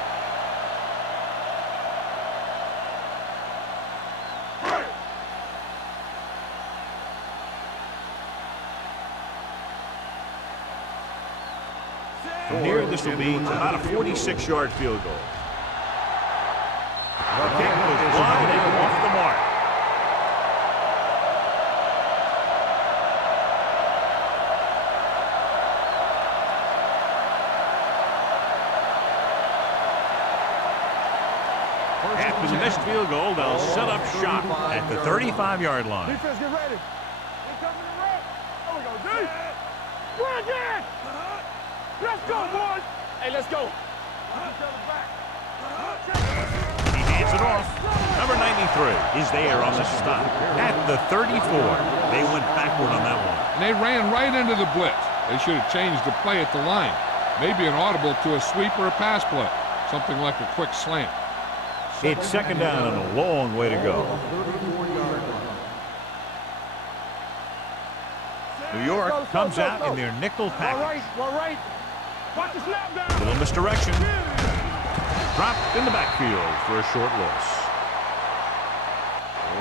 From here, this will be about a 46-yard field goal. The kick was wide and off the mark. After the missed field goal, they'll set up shop at the 35-yard line. Defense, get ready. Here comes the red. There we go, D. We're again. Let's go, boys. Hey, let's go. He hands it off. Number 93 is there on the stop at the 34. They went backward on that one. And they ran right into the blitz. They should have changed the play at the line. Maybe an audible to a sweep or a pass play. Something like a quick slant. It's second down and a long way to go. New York comes out in their nickel package. Right. Watch the snap down. Little misdirection. Dropped in the backfield for a short loss.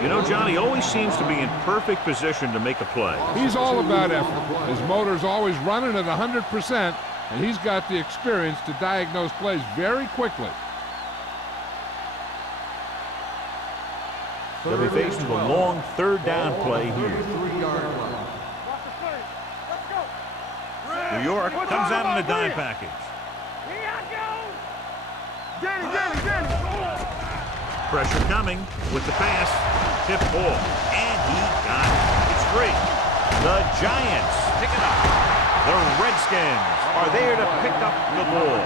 You know, Johnny always seems to be in perfect position to make a play. He's all about effort. His motor's always running at 100%, and he's got the experience to diagnose plays very quickly. They'll be faced with a long third down play here. New York comes out in a dime package. Pressure coming with the pass. Tip ball. And He got it. It's free. The Giants pick it up. The Redskins are there to pick up the ball.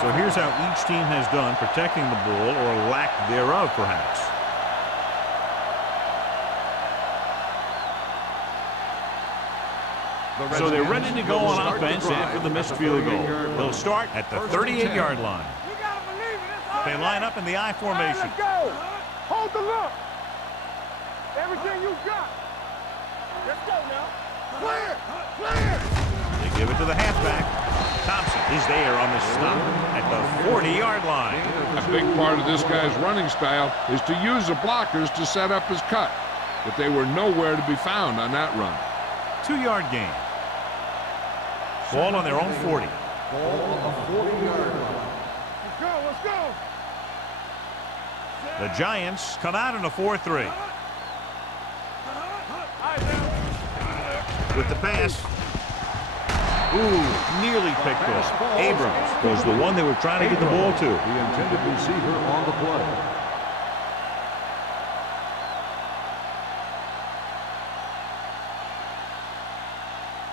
So here's how each team has done protecting the ball, or lack thereof, perhaps. So they're ready to go on offense after the missed field goal. They'll start at the 38-yard line. They line up in the I formation. Let's go. Hold the look. Everything you got. Let's go now. Clear. Clear. They give it to the halfback. Thompson is there on the stop at the 40-yard line. A big part of this guy's running style is to use the blockers to set up his cut. But they were nowhere to be found on that run. 2-yard gain. Ball on their own 40. Ball on the 40-yard line. Let's go. Let's go. The Giants come out in a 4-3. With the pass. Ooh, nearly picked off. Abrams was the one they were trying to get the ball to. The intended receiver on the play.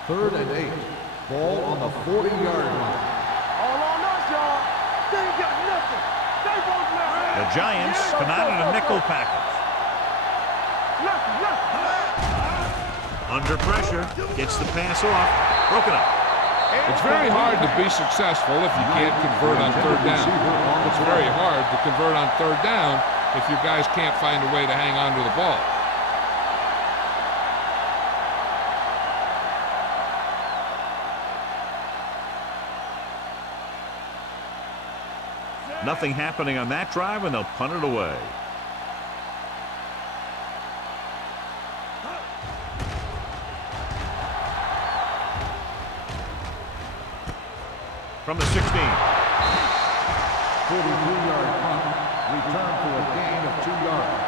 Third and 8. Ball on the 40-yard line. All on us, y'all. They ain't got nothing. They both left. The Giants come out in a nickel package. Under pressure, gets the pass off, broken up. It's very hard to be successful if you can't convert on third down. It's very hard to convert on third down if you guys can't find a way to hang on to the ball. Nothing happening on that drive, and they'll punt it away. From the 16. 42-yard punt. Return for a gain of 2 yards.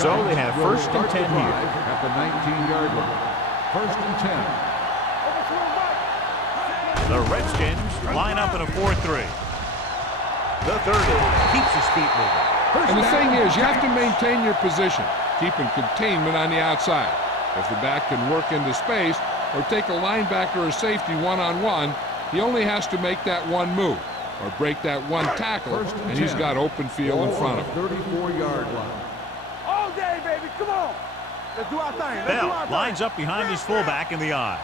So they have first and 10 here. At the 19-yard line. First and 10. The Redskins line up in a 4-3. The 30 keeps his feet moving. And the thing is, you have to maintain your position, keeping containment on the outside. If the back can work into space or take a linebacker or safety one-on-one, he only has to make that one move or break that one tackle, and he's got open field in front of him. 34-yard line. All day, baby. Come on. Let's do our thing. Let's do our Bell thing. lines up behind his fullback in the I.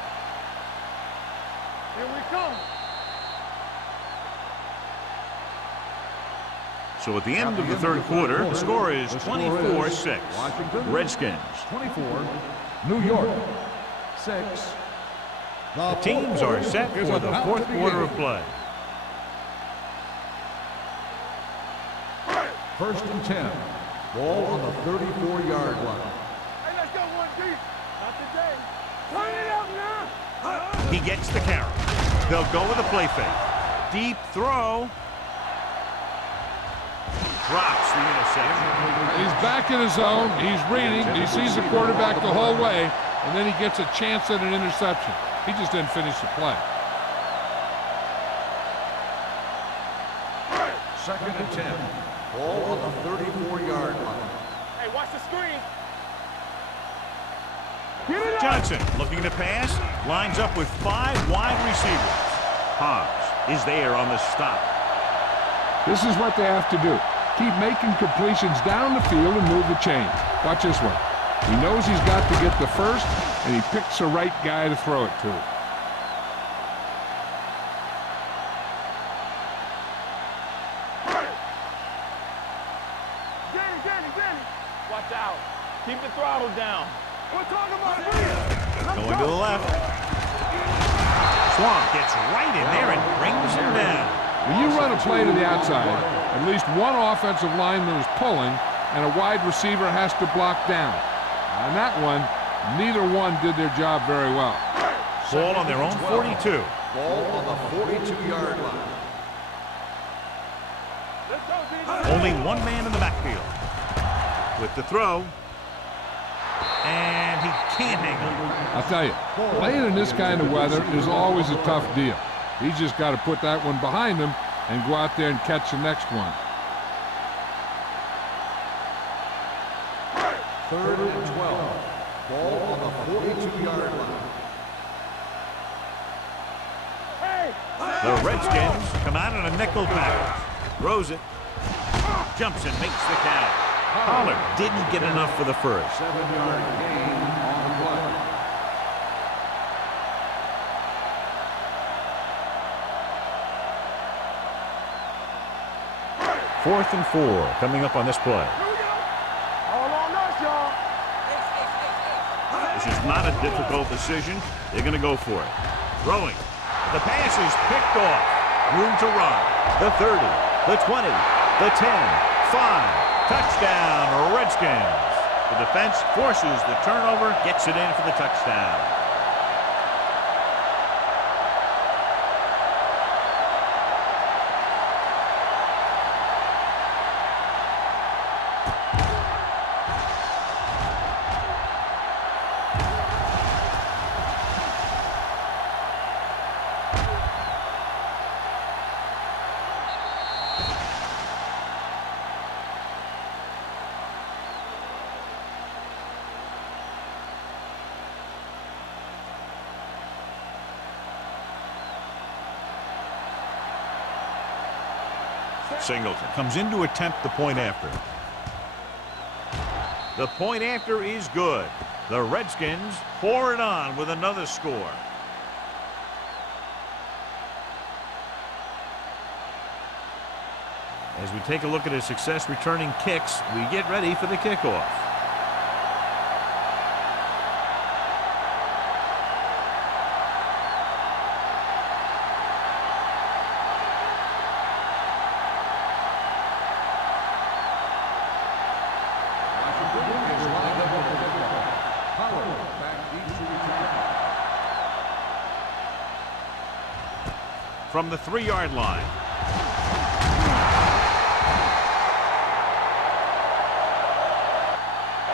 Here we come. So at the end of the third quarter, the score is 24-6. Redskins. 24. New York. 6. The teams are set for the fourth quarter of play. First and 10. Ball on the 34-yard line. Hey, let's go one deep. Not today. Turn it up now. He gets the carry. They'll go with a play fake. Deep throw. Drops the interception. He's back in his zone. He's reading. He sees the quarterback the whole way, and then he gets a chance at an interception. He just didn't finish the play. Second and 10. Ball on the 34-yard line. Hey, watch the screen. Johnson looking to pass. Lines up with 5 wide receivers. Hobbs is there on the stop. This is what they have to do. Keep making completions down the field and move the chains. Watch this one. He knows he's got to get the first, and he picks the right guy to throw it to. Danny. Watch out. Keep the throttle down. We're talking about Going to the left. Swamp gets right in there and brings him down. When you run a play to the outside, at least one offensive lineman is pulling, and a wide receiver has to block down. On that one, neither one did their job very well. Ball on their own 42. Ball on the 42-yard line. Only one man in the backfield. With the throw. And he can't hang on. I'll tell you, playing in this kind of weather is always a tough deal. He's just got to put that one behind him and go out there and catch the next one. 3rd and 12. Ball on the 42-yard line. The Redskins come out in a nickel package. Throws it. Jumps and makes the catch. Pollard didn't get enough for the first. 7-yard gain on the play. Fourth and 4 coming up on this play. All on us, y'all. This is not a difficult decision. They're going to go for it. Throwing. The pass is picked off. Room to run. The 30, the 20, the 10, 5. Touchdown, Redskins. The defense forces the turnover, gets it in for the touchdown. Singleton comes in to attempt the point after. The point after is good. The Redskins pour it on with another score. As we take a look at his success returning kicks, we get ready for the kickoff. From the 3-yard line.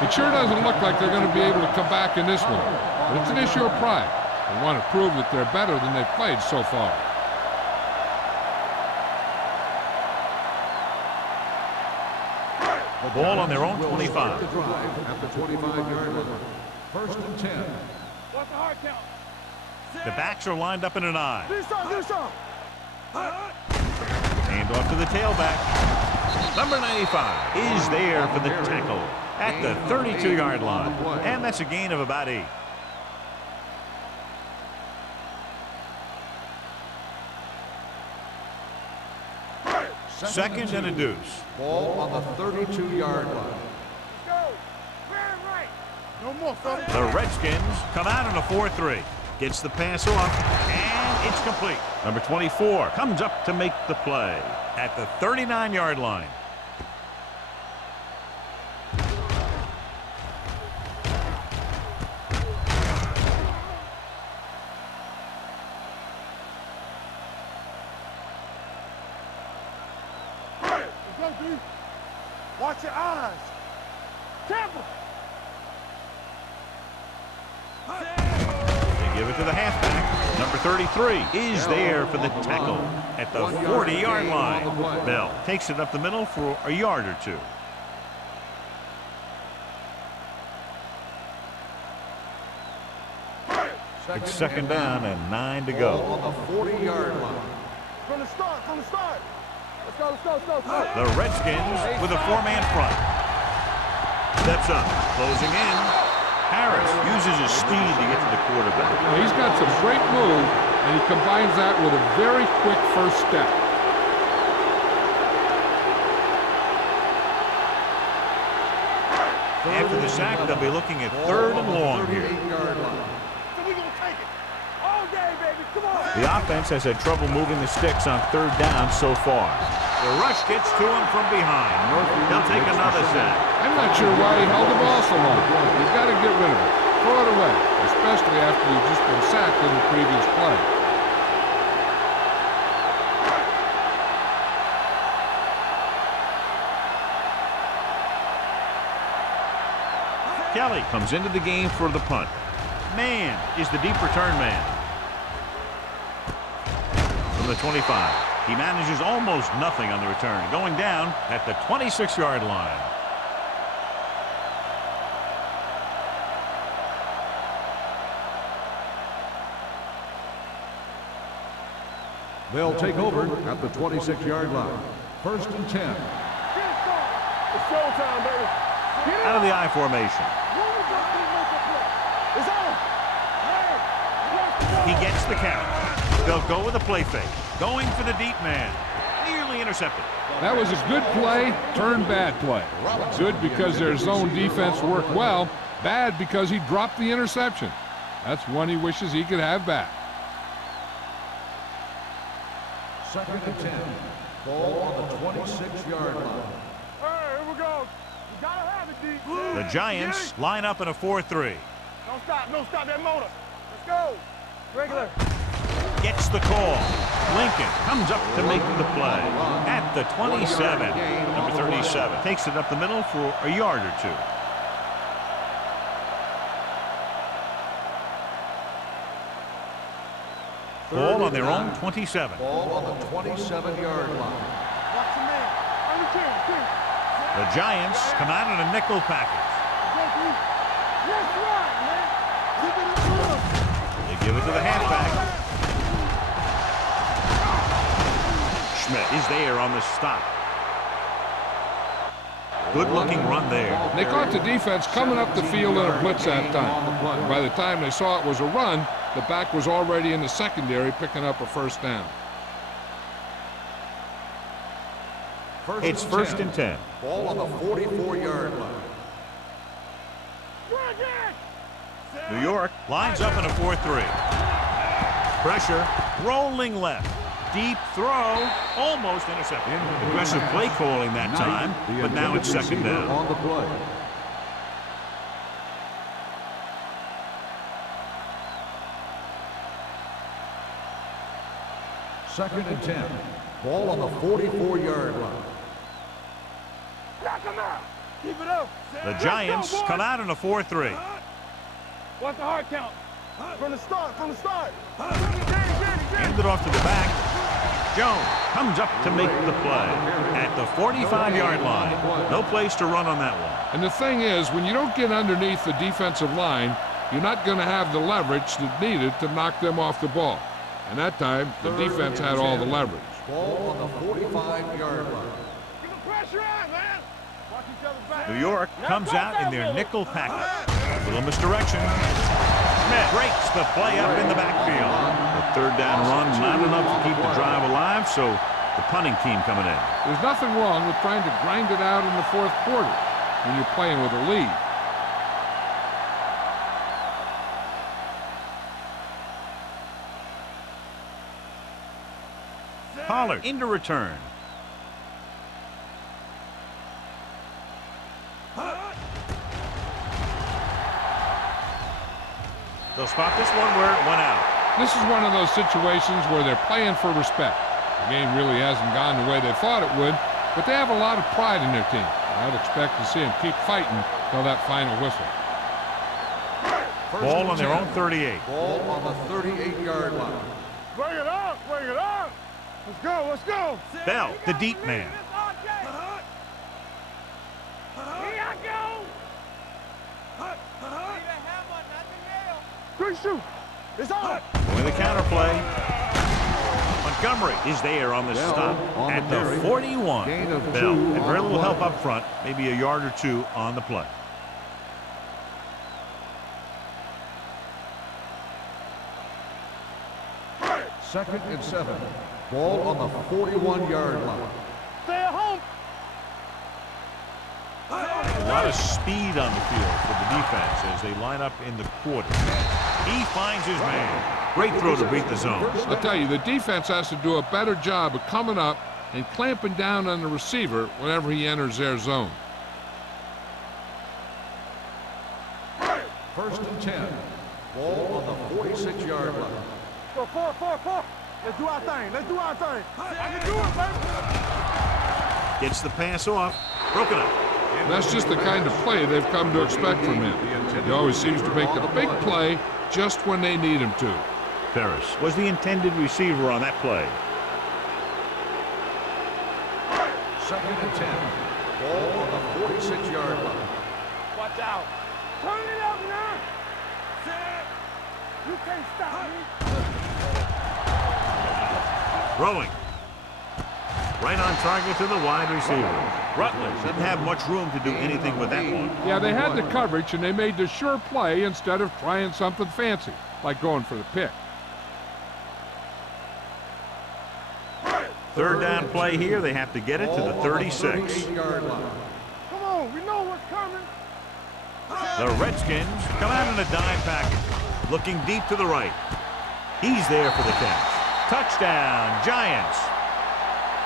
It sure doesn't look like they're going to be able to come back in this one, but it's an issue of pride. They want to prove that they're better than they've played so far. The ball on their own 25. At the 25-yard line. 1st and 10. What's the hard count? The backs are lined up in an I. Do some. Hand off to the tailback. Number 95 is there for the tackle at the 32-yard line. And that's a gain of about 8. Second and a deuce. Ball on the 32-yard line. Let's go. Very right. No more, fella. The Redskins come out in a 4-3. Gets the pass off, and it's complete. Number 24 comes up to make the play at the 39-yard line. Let's go, dude. Watch your eyes. Careful. Give it to the halfback. Number 33 is there for the tackle at the 40-yard line. Bell takes it up the middle for a yard or two. It's second down and 9 to Ball go. on the 40-yard line. From the start. Let's go. The Redskins with a 4-man front. Steps up, closing in. Harris uses his speed to get to the quarterback. Now, he's got some great move, and he combines that with a very quick first step. After the sack, they'll be looking at 3rd and long here. 38-yard line. So we gonna take it. All day, baby. Come on. The offense has had trouble moving the sticks on 3rd down so far. The rush gets to him from behind. They'll take another sack. I'm not sure why he held the ball so long. You've got to get rid of it. Throw it away, especially after you've just been sacked in the previous play. Kelly comes into the game for the punt. Man is the deep return man. from the 25. He manages almost nothing on the return, going down at the 26-yard line. They'll take over at the 26-yard line. 1st and 10. It's showtime, baby. Out of the I formation. It's on. He gets the count. They'll go with a play fake. Going for the deep man. Nearly intercepted. That was a good play, turned bad play. Good because their zone defense worked well. Bad because he dropped the interception. That's one he wishes he could have back. 2nd and 10. Ball on the 26-yard line. Hey, here we go. You gotta have it, D. The Giants line up in a 4-3. Don't stop that motor. Let's go. Regular. Gets the call. Lincoln comes up to make the play at the 27. Number 37 takes it up the middle for a yard or two. Ball on their own 27. Ball on the 27-yard line. Watch the man. On the team. The Giants come out in a nickel package. That's right, man. Keep it up. They give it to the halfback. Schmidt is there on the stop. Good-looking run there. They caught the defense coming up the field in a blitz that time. By the time they saw it was a run, the back was already in the secondary picking up a first down. It's 1st and 10. Ball on the 44-yard line. New York lines up in a 4-3. Pressure, rolling left. Deep throw, almost intercepted. Aggressive play calling that time, but now it's 2nd down. On the play. Second and 10. Ball on the 44-yard line. Knock him out. Keep it up. The Giants come out in a 4-3. Watch the hard count. From the start. Hand it off to the back. Jones comes up to make the play at the 45-yard line. No place to run on that one. And the thing is, when you don't get underneath the defensive line, you're not going to have the leverage that's needed to knock them off the ball. And that time, the defense had all the leverage. Ball on the 45-yard line. Keep the pressure on, man. Watch each other's back. New York comes out in their nickel package. A little misdirection. Schmidt breaks the play up in the backfield. The 3rd down run, not enough to keep the drive alive, so the punting team coming in. There's nothing wrong with trying to grind it out in the 4th quarter when you're playing with a lead. Pollard into return. They'll spot this one where it went out. This is one of those situations where they're playing for respect. The game really hasn't gone the way they thought it would, but they have a lot of pride in their team. I'd expect to see them keep fighting till that final whistle. Ball on their own 38. Ball on the 38-yard line. Bring it up. Let's go. Bell, the deep man. Here I go. Quick shoot. It's on. With the counter play. Montgomery is there on the stop at the 41. Bell had very little help up front, maybe a yard or two on the play. Second and 7. Ball on the 41-yard line. Stay at home. A lot of speed on the field for the defense as they line up in the quarter. He finds his man. Great throw to beat the zone. I'll tell you, the defense has to do a better job of coming up and clamping down on the receiver whenever he enters their zone. 1st and 10. Ball on the 46-yard line. Go 4. Let's do our thing. I can do it, baby. Gets the pass off. Broken up. That's just the kind of play they've come to expect from him. He always seems to make the big play just when they need him to. Ferris was the intended receiver on that play. Second and 10. Ball on the 46-yard line. Watch out. Turn it up now. Set. You can't stop me. Throwing. Right on target to the wide receiver. Rutledge didn't have much room to do anything with that one. Yeah, they had the coverage, and they made the sure play instead of trying something fancy, like going for the pick. Third down play here. They have to get it to the 36. Come on, we know what's coming. The Redskins come out in a dime package, looking deep to the right. He's there for the catch. Touchdown, Giants.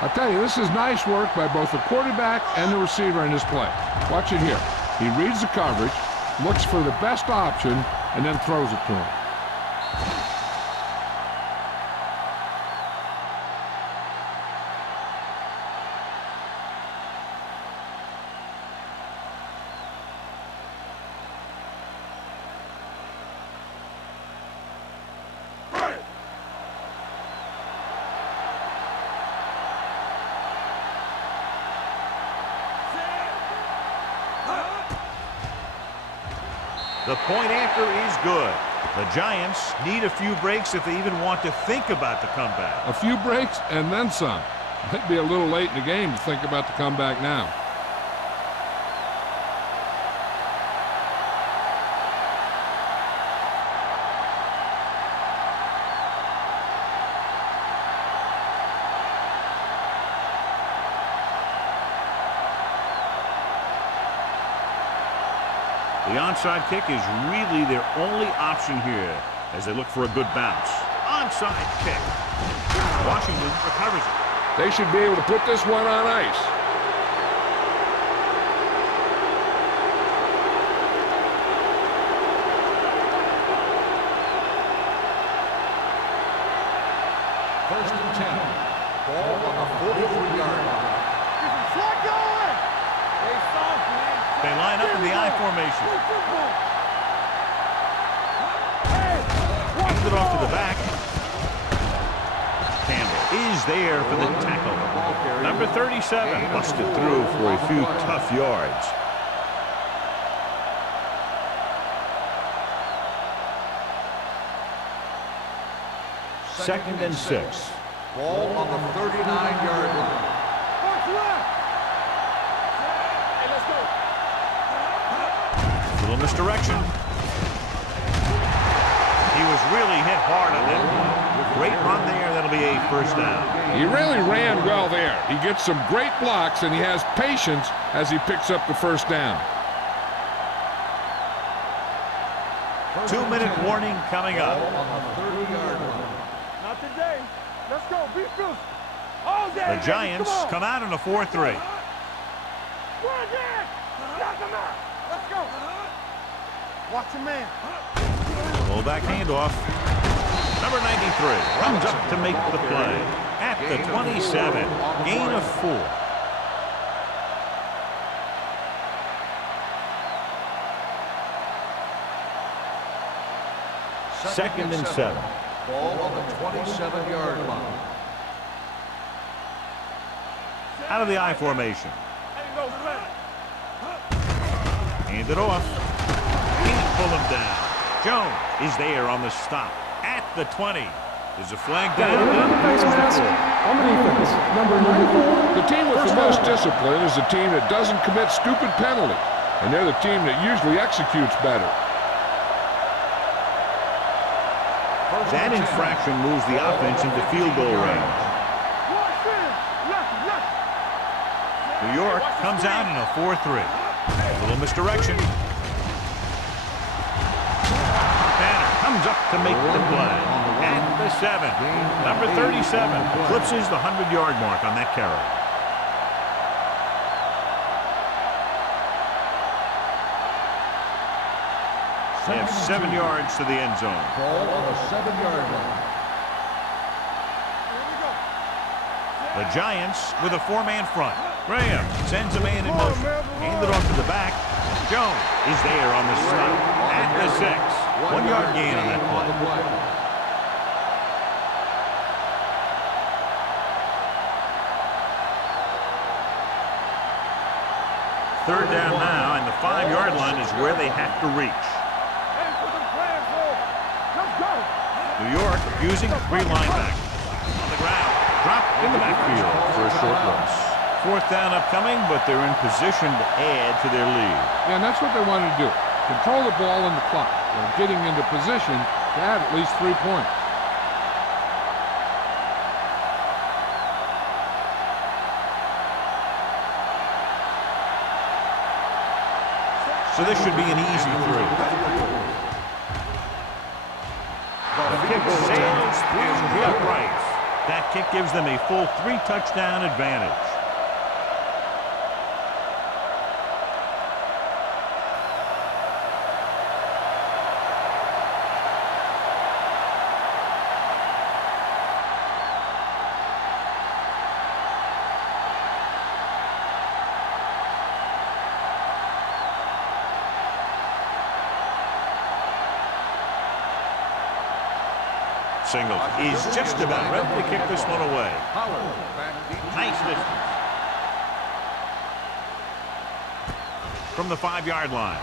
I'll tell you, this is nice work by both the quarterback and the receiver in this play. Watch it here. He reads the coverage, looks for the best option, and then throws it to him. The point after is good. The Giants need a few breaks if they even want to think about the comeback. A few breaks and then some. Might be a little late in the game to think about the comeback now. The onside kick is really their only option here as they look for a good bounce. Onside kick. Washington recovers it. They should be able to put this one on ice. First and 10. Ball on the 43-yard line. Get going. Stay soft, man. They line up in the I formation. Hands it off to the back. Campbell is there for the tackle. Number 37 busted through for a few tough yards. Second and 6. Ball on the 39-yard line. Watch left. Hey, let's go. Little misdirection. He was really hit hard on that one. Great run there. That'll be a first down. He really ran well there. He gets some great blocks, and he has patience as he picks up the first down. 2-minute warning coming up. On the 30-yard line. Not today. Let's go. Be fierce. All day. The Giants come out in a 4-3. Run again. Knock him out. Let's go. Watch your man. Fullback handoff. Number 93 runs up to make the play. At the 27. Gain of 4. Second and 7. Ball on the 27-yard line. Out of the I formation. Ain't no sweat. Hand it off. Can't pull him down. Jones is there on the stop. At the 20. There's a flag down. Face mask on the defense. Number 94. The team with the most discipline is the team that doesn't commit stupid penalties, and they're the team that usually executes better. That infraction moves the offense into field goal range. Watch this. Left. New York comes out in a 4-3. A little misdirection. Banner comes up to make the play. At the 7. Number 37 eclipses the 100-yard mark on that carry. They have 7 yards to the end zone. Ball on the 7-yard line. The Giants with a 4-man front. Graham sends a man in motion. Hand it off to the back. Jones is there on the stop. At the 6. 1-yard gain on that play. Third down now, and the 5-yard line is where they have to reach. Hey, put them plans for. Let's go. New York using 3 linebackers. On the ground, dropped in the backfield for a short loss. 4th down upcoming, but they're in position to add to their lead. Yeah, and that's what they want to do. Control the ball and the clock. They're getting into position to add at least 3 points. So this should be an easy throw. The kick sails through the uprights. That kick gives them a full 3-touchdown advantage. Single is just about ready to kick this one away. Nice distance. From the 5-yard line.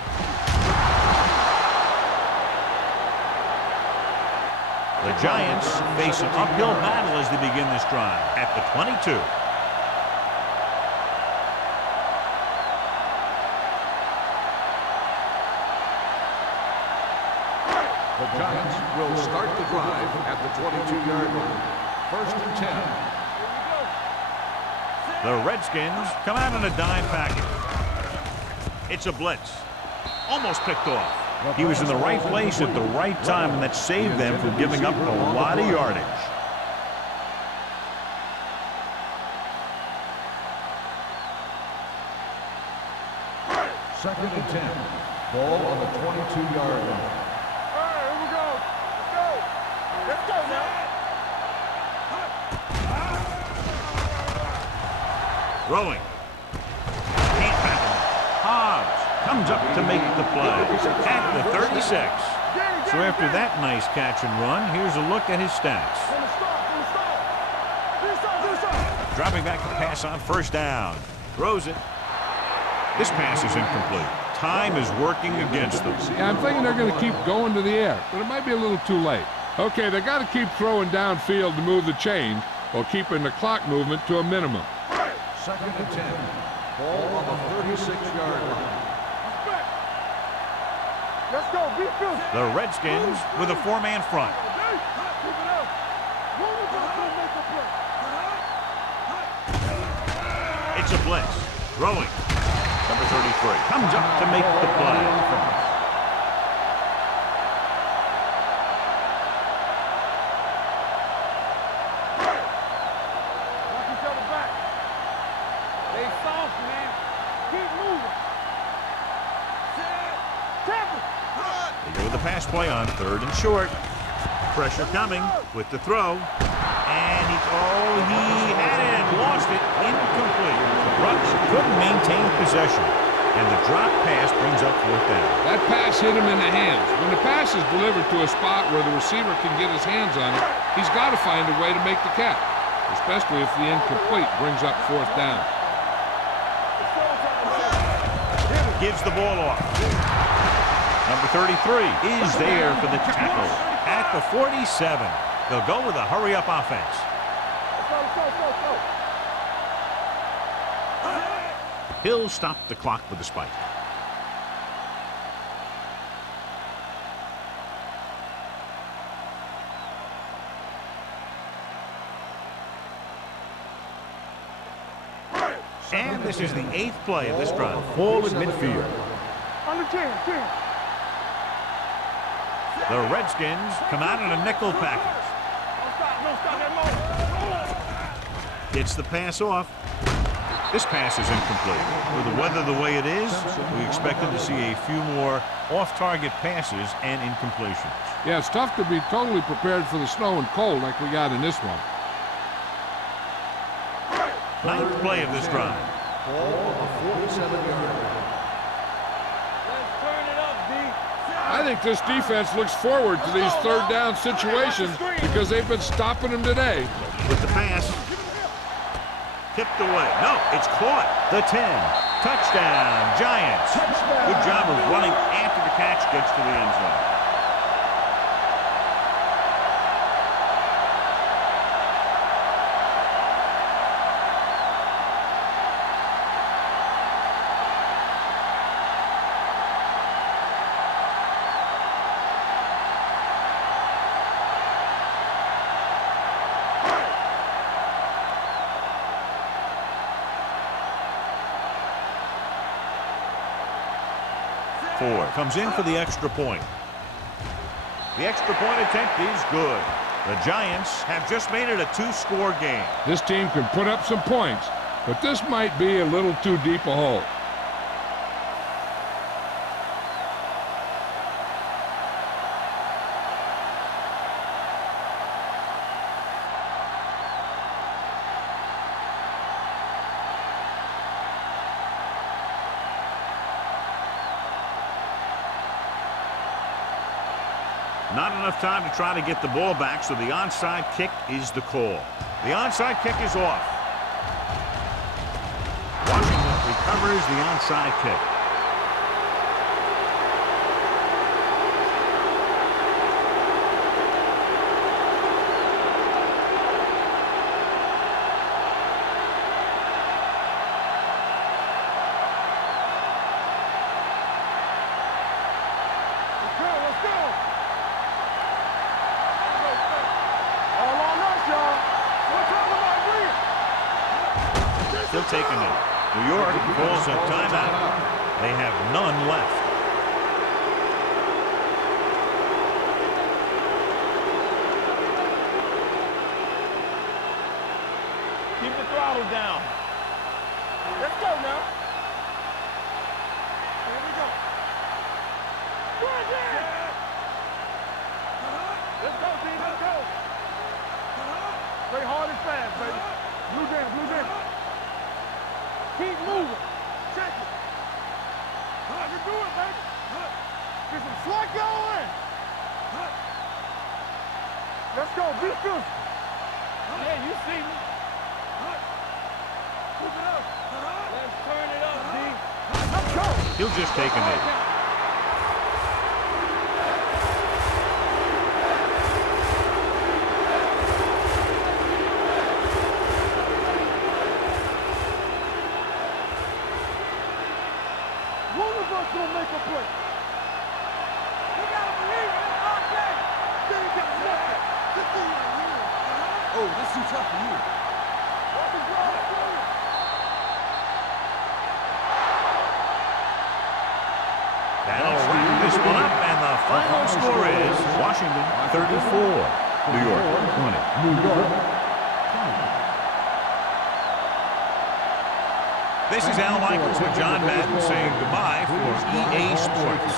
The Giants face an uphill battle as they begin this drive at the 22. The Giants will start the drive at the 22-yard line. 1st and 10. The Redskins come out in a dime package. It's a blitz. Almost picked off. He was in the right place at the right time, and that saved them from giving up a lot of yardage. Second and 10. Ball on the 22-yard line. Let's go now. Throwing. Can't happen. Hobbs comes up to make the play at the 36. So after that nice catch and run, here's a look at his stats. Dropping back to pass on 1st down. Throws it. This pass is incomplete. Time is working against them. Yeah, I'm thinking they're going to keep going to the air, but it might be a little too late. Okay, they got to keep throwing downfield to move the chain while keeping the clock movement to a minimum. Second and 10. Ball on the 36-yard line. Let's go. Beat Phil. The Redskins with a 4-man front. It's a blitz. Throwing. Number 33 comes up to make the play. They go with the pass play on 3rd and short. Pressure coming with the throw. And he had it and lost it. Incomplete. The Bucs couldn't maintain possession. And the drop pass brings up 4th down. That pass hit him in the hands. When the pass is delivered to a spot where the receiver can get his hands on it, he's got to find a way to make the catch, especially if the incomplete brings up 4th down. Gives the ball off. Number 33 is there for the tackle at the 47. They'll go with a hurry-up offense. He'll stop the clock with a spike. And this is the 8th play of this drive. Ball at midfield. On the 10. The Redskins come out in a nickel package. Don't stop that moment. Gets the pass off. This pass is incomplete. With the weather the way it is, we expected to see a few more off-target passes and incompletions. Yeah, it's tough to be totally prepared for the snow and cold like we got in this one. 9th play of this drive. Ball on the 47-yard line. Let's turn it up, D. I think this defense looks forward to these 3rd down situations because they've been stopping them today. With the pass. Tipped away. No, it's caught. The 10. Touchdown, Giants. Good job of running after the catch gets to the end zone. Ford comes in for the extra point. The extra point attempt is good. The Giants have just made it a 2-score game. This team can put up some points, but this might be a little too deep a hole. Not enough time to try to get the ball back, so the onside kick is the call. The onside kick is off. Washington recovers the onside kick. Let's go! All on us, y'all. We're talking about Still taking it. New York calls a timeout. They have none left. Keep the throttle down. Let's go now. Here we go. Run in! Let's go, team. Let's go. Play hard and fast, baby. Blue down, blue down. Keep moving. Check it. You do it, baby. Get some slack going. Let's go. Be good. Yeah, you see me. Move it up. Let's turn it up, D. Let's go. He'll just take a knee. One of us gonna make a play. You gotta believe it. It's our game. Then you get nothing. This thing right here. Oh, this too tough for you. What is wrong with you? That'll wrap this one up, and the final score is Washington 34, New York 20. New York. This is Al Michaels with John Madden saying goodbye for EA Sports.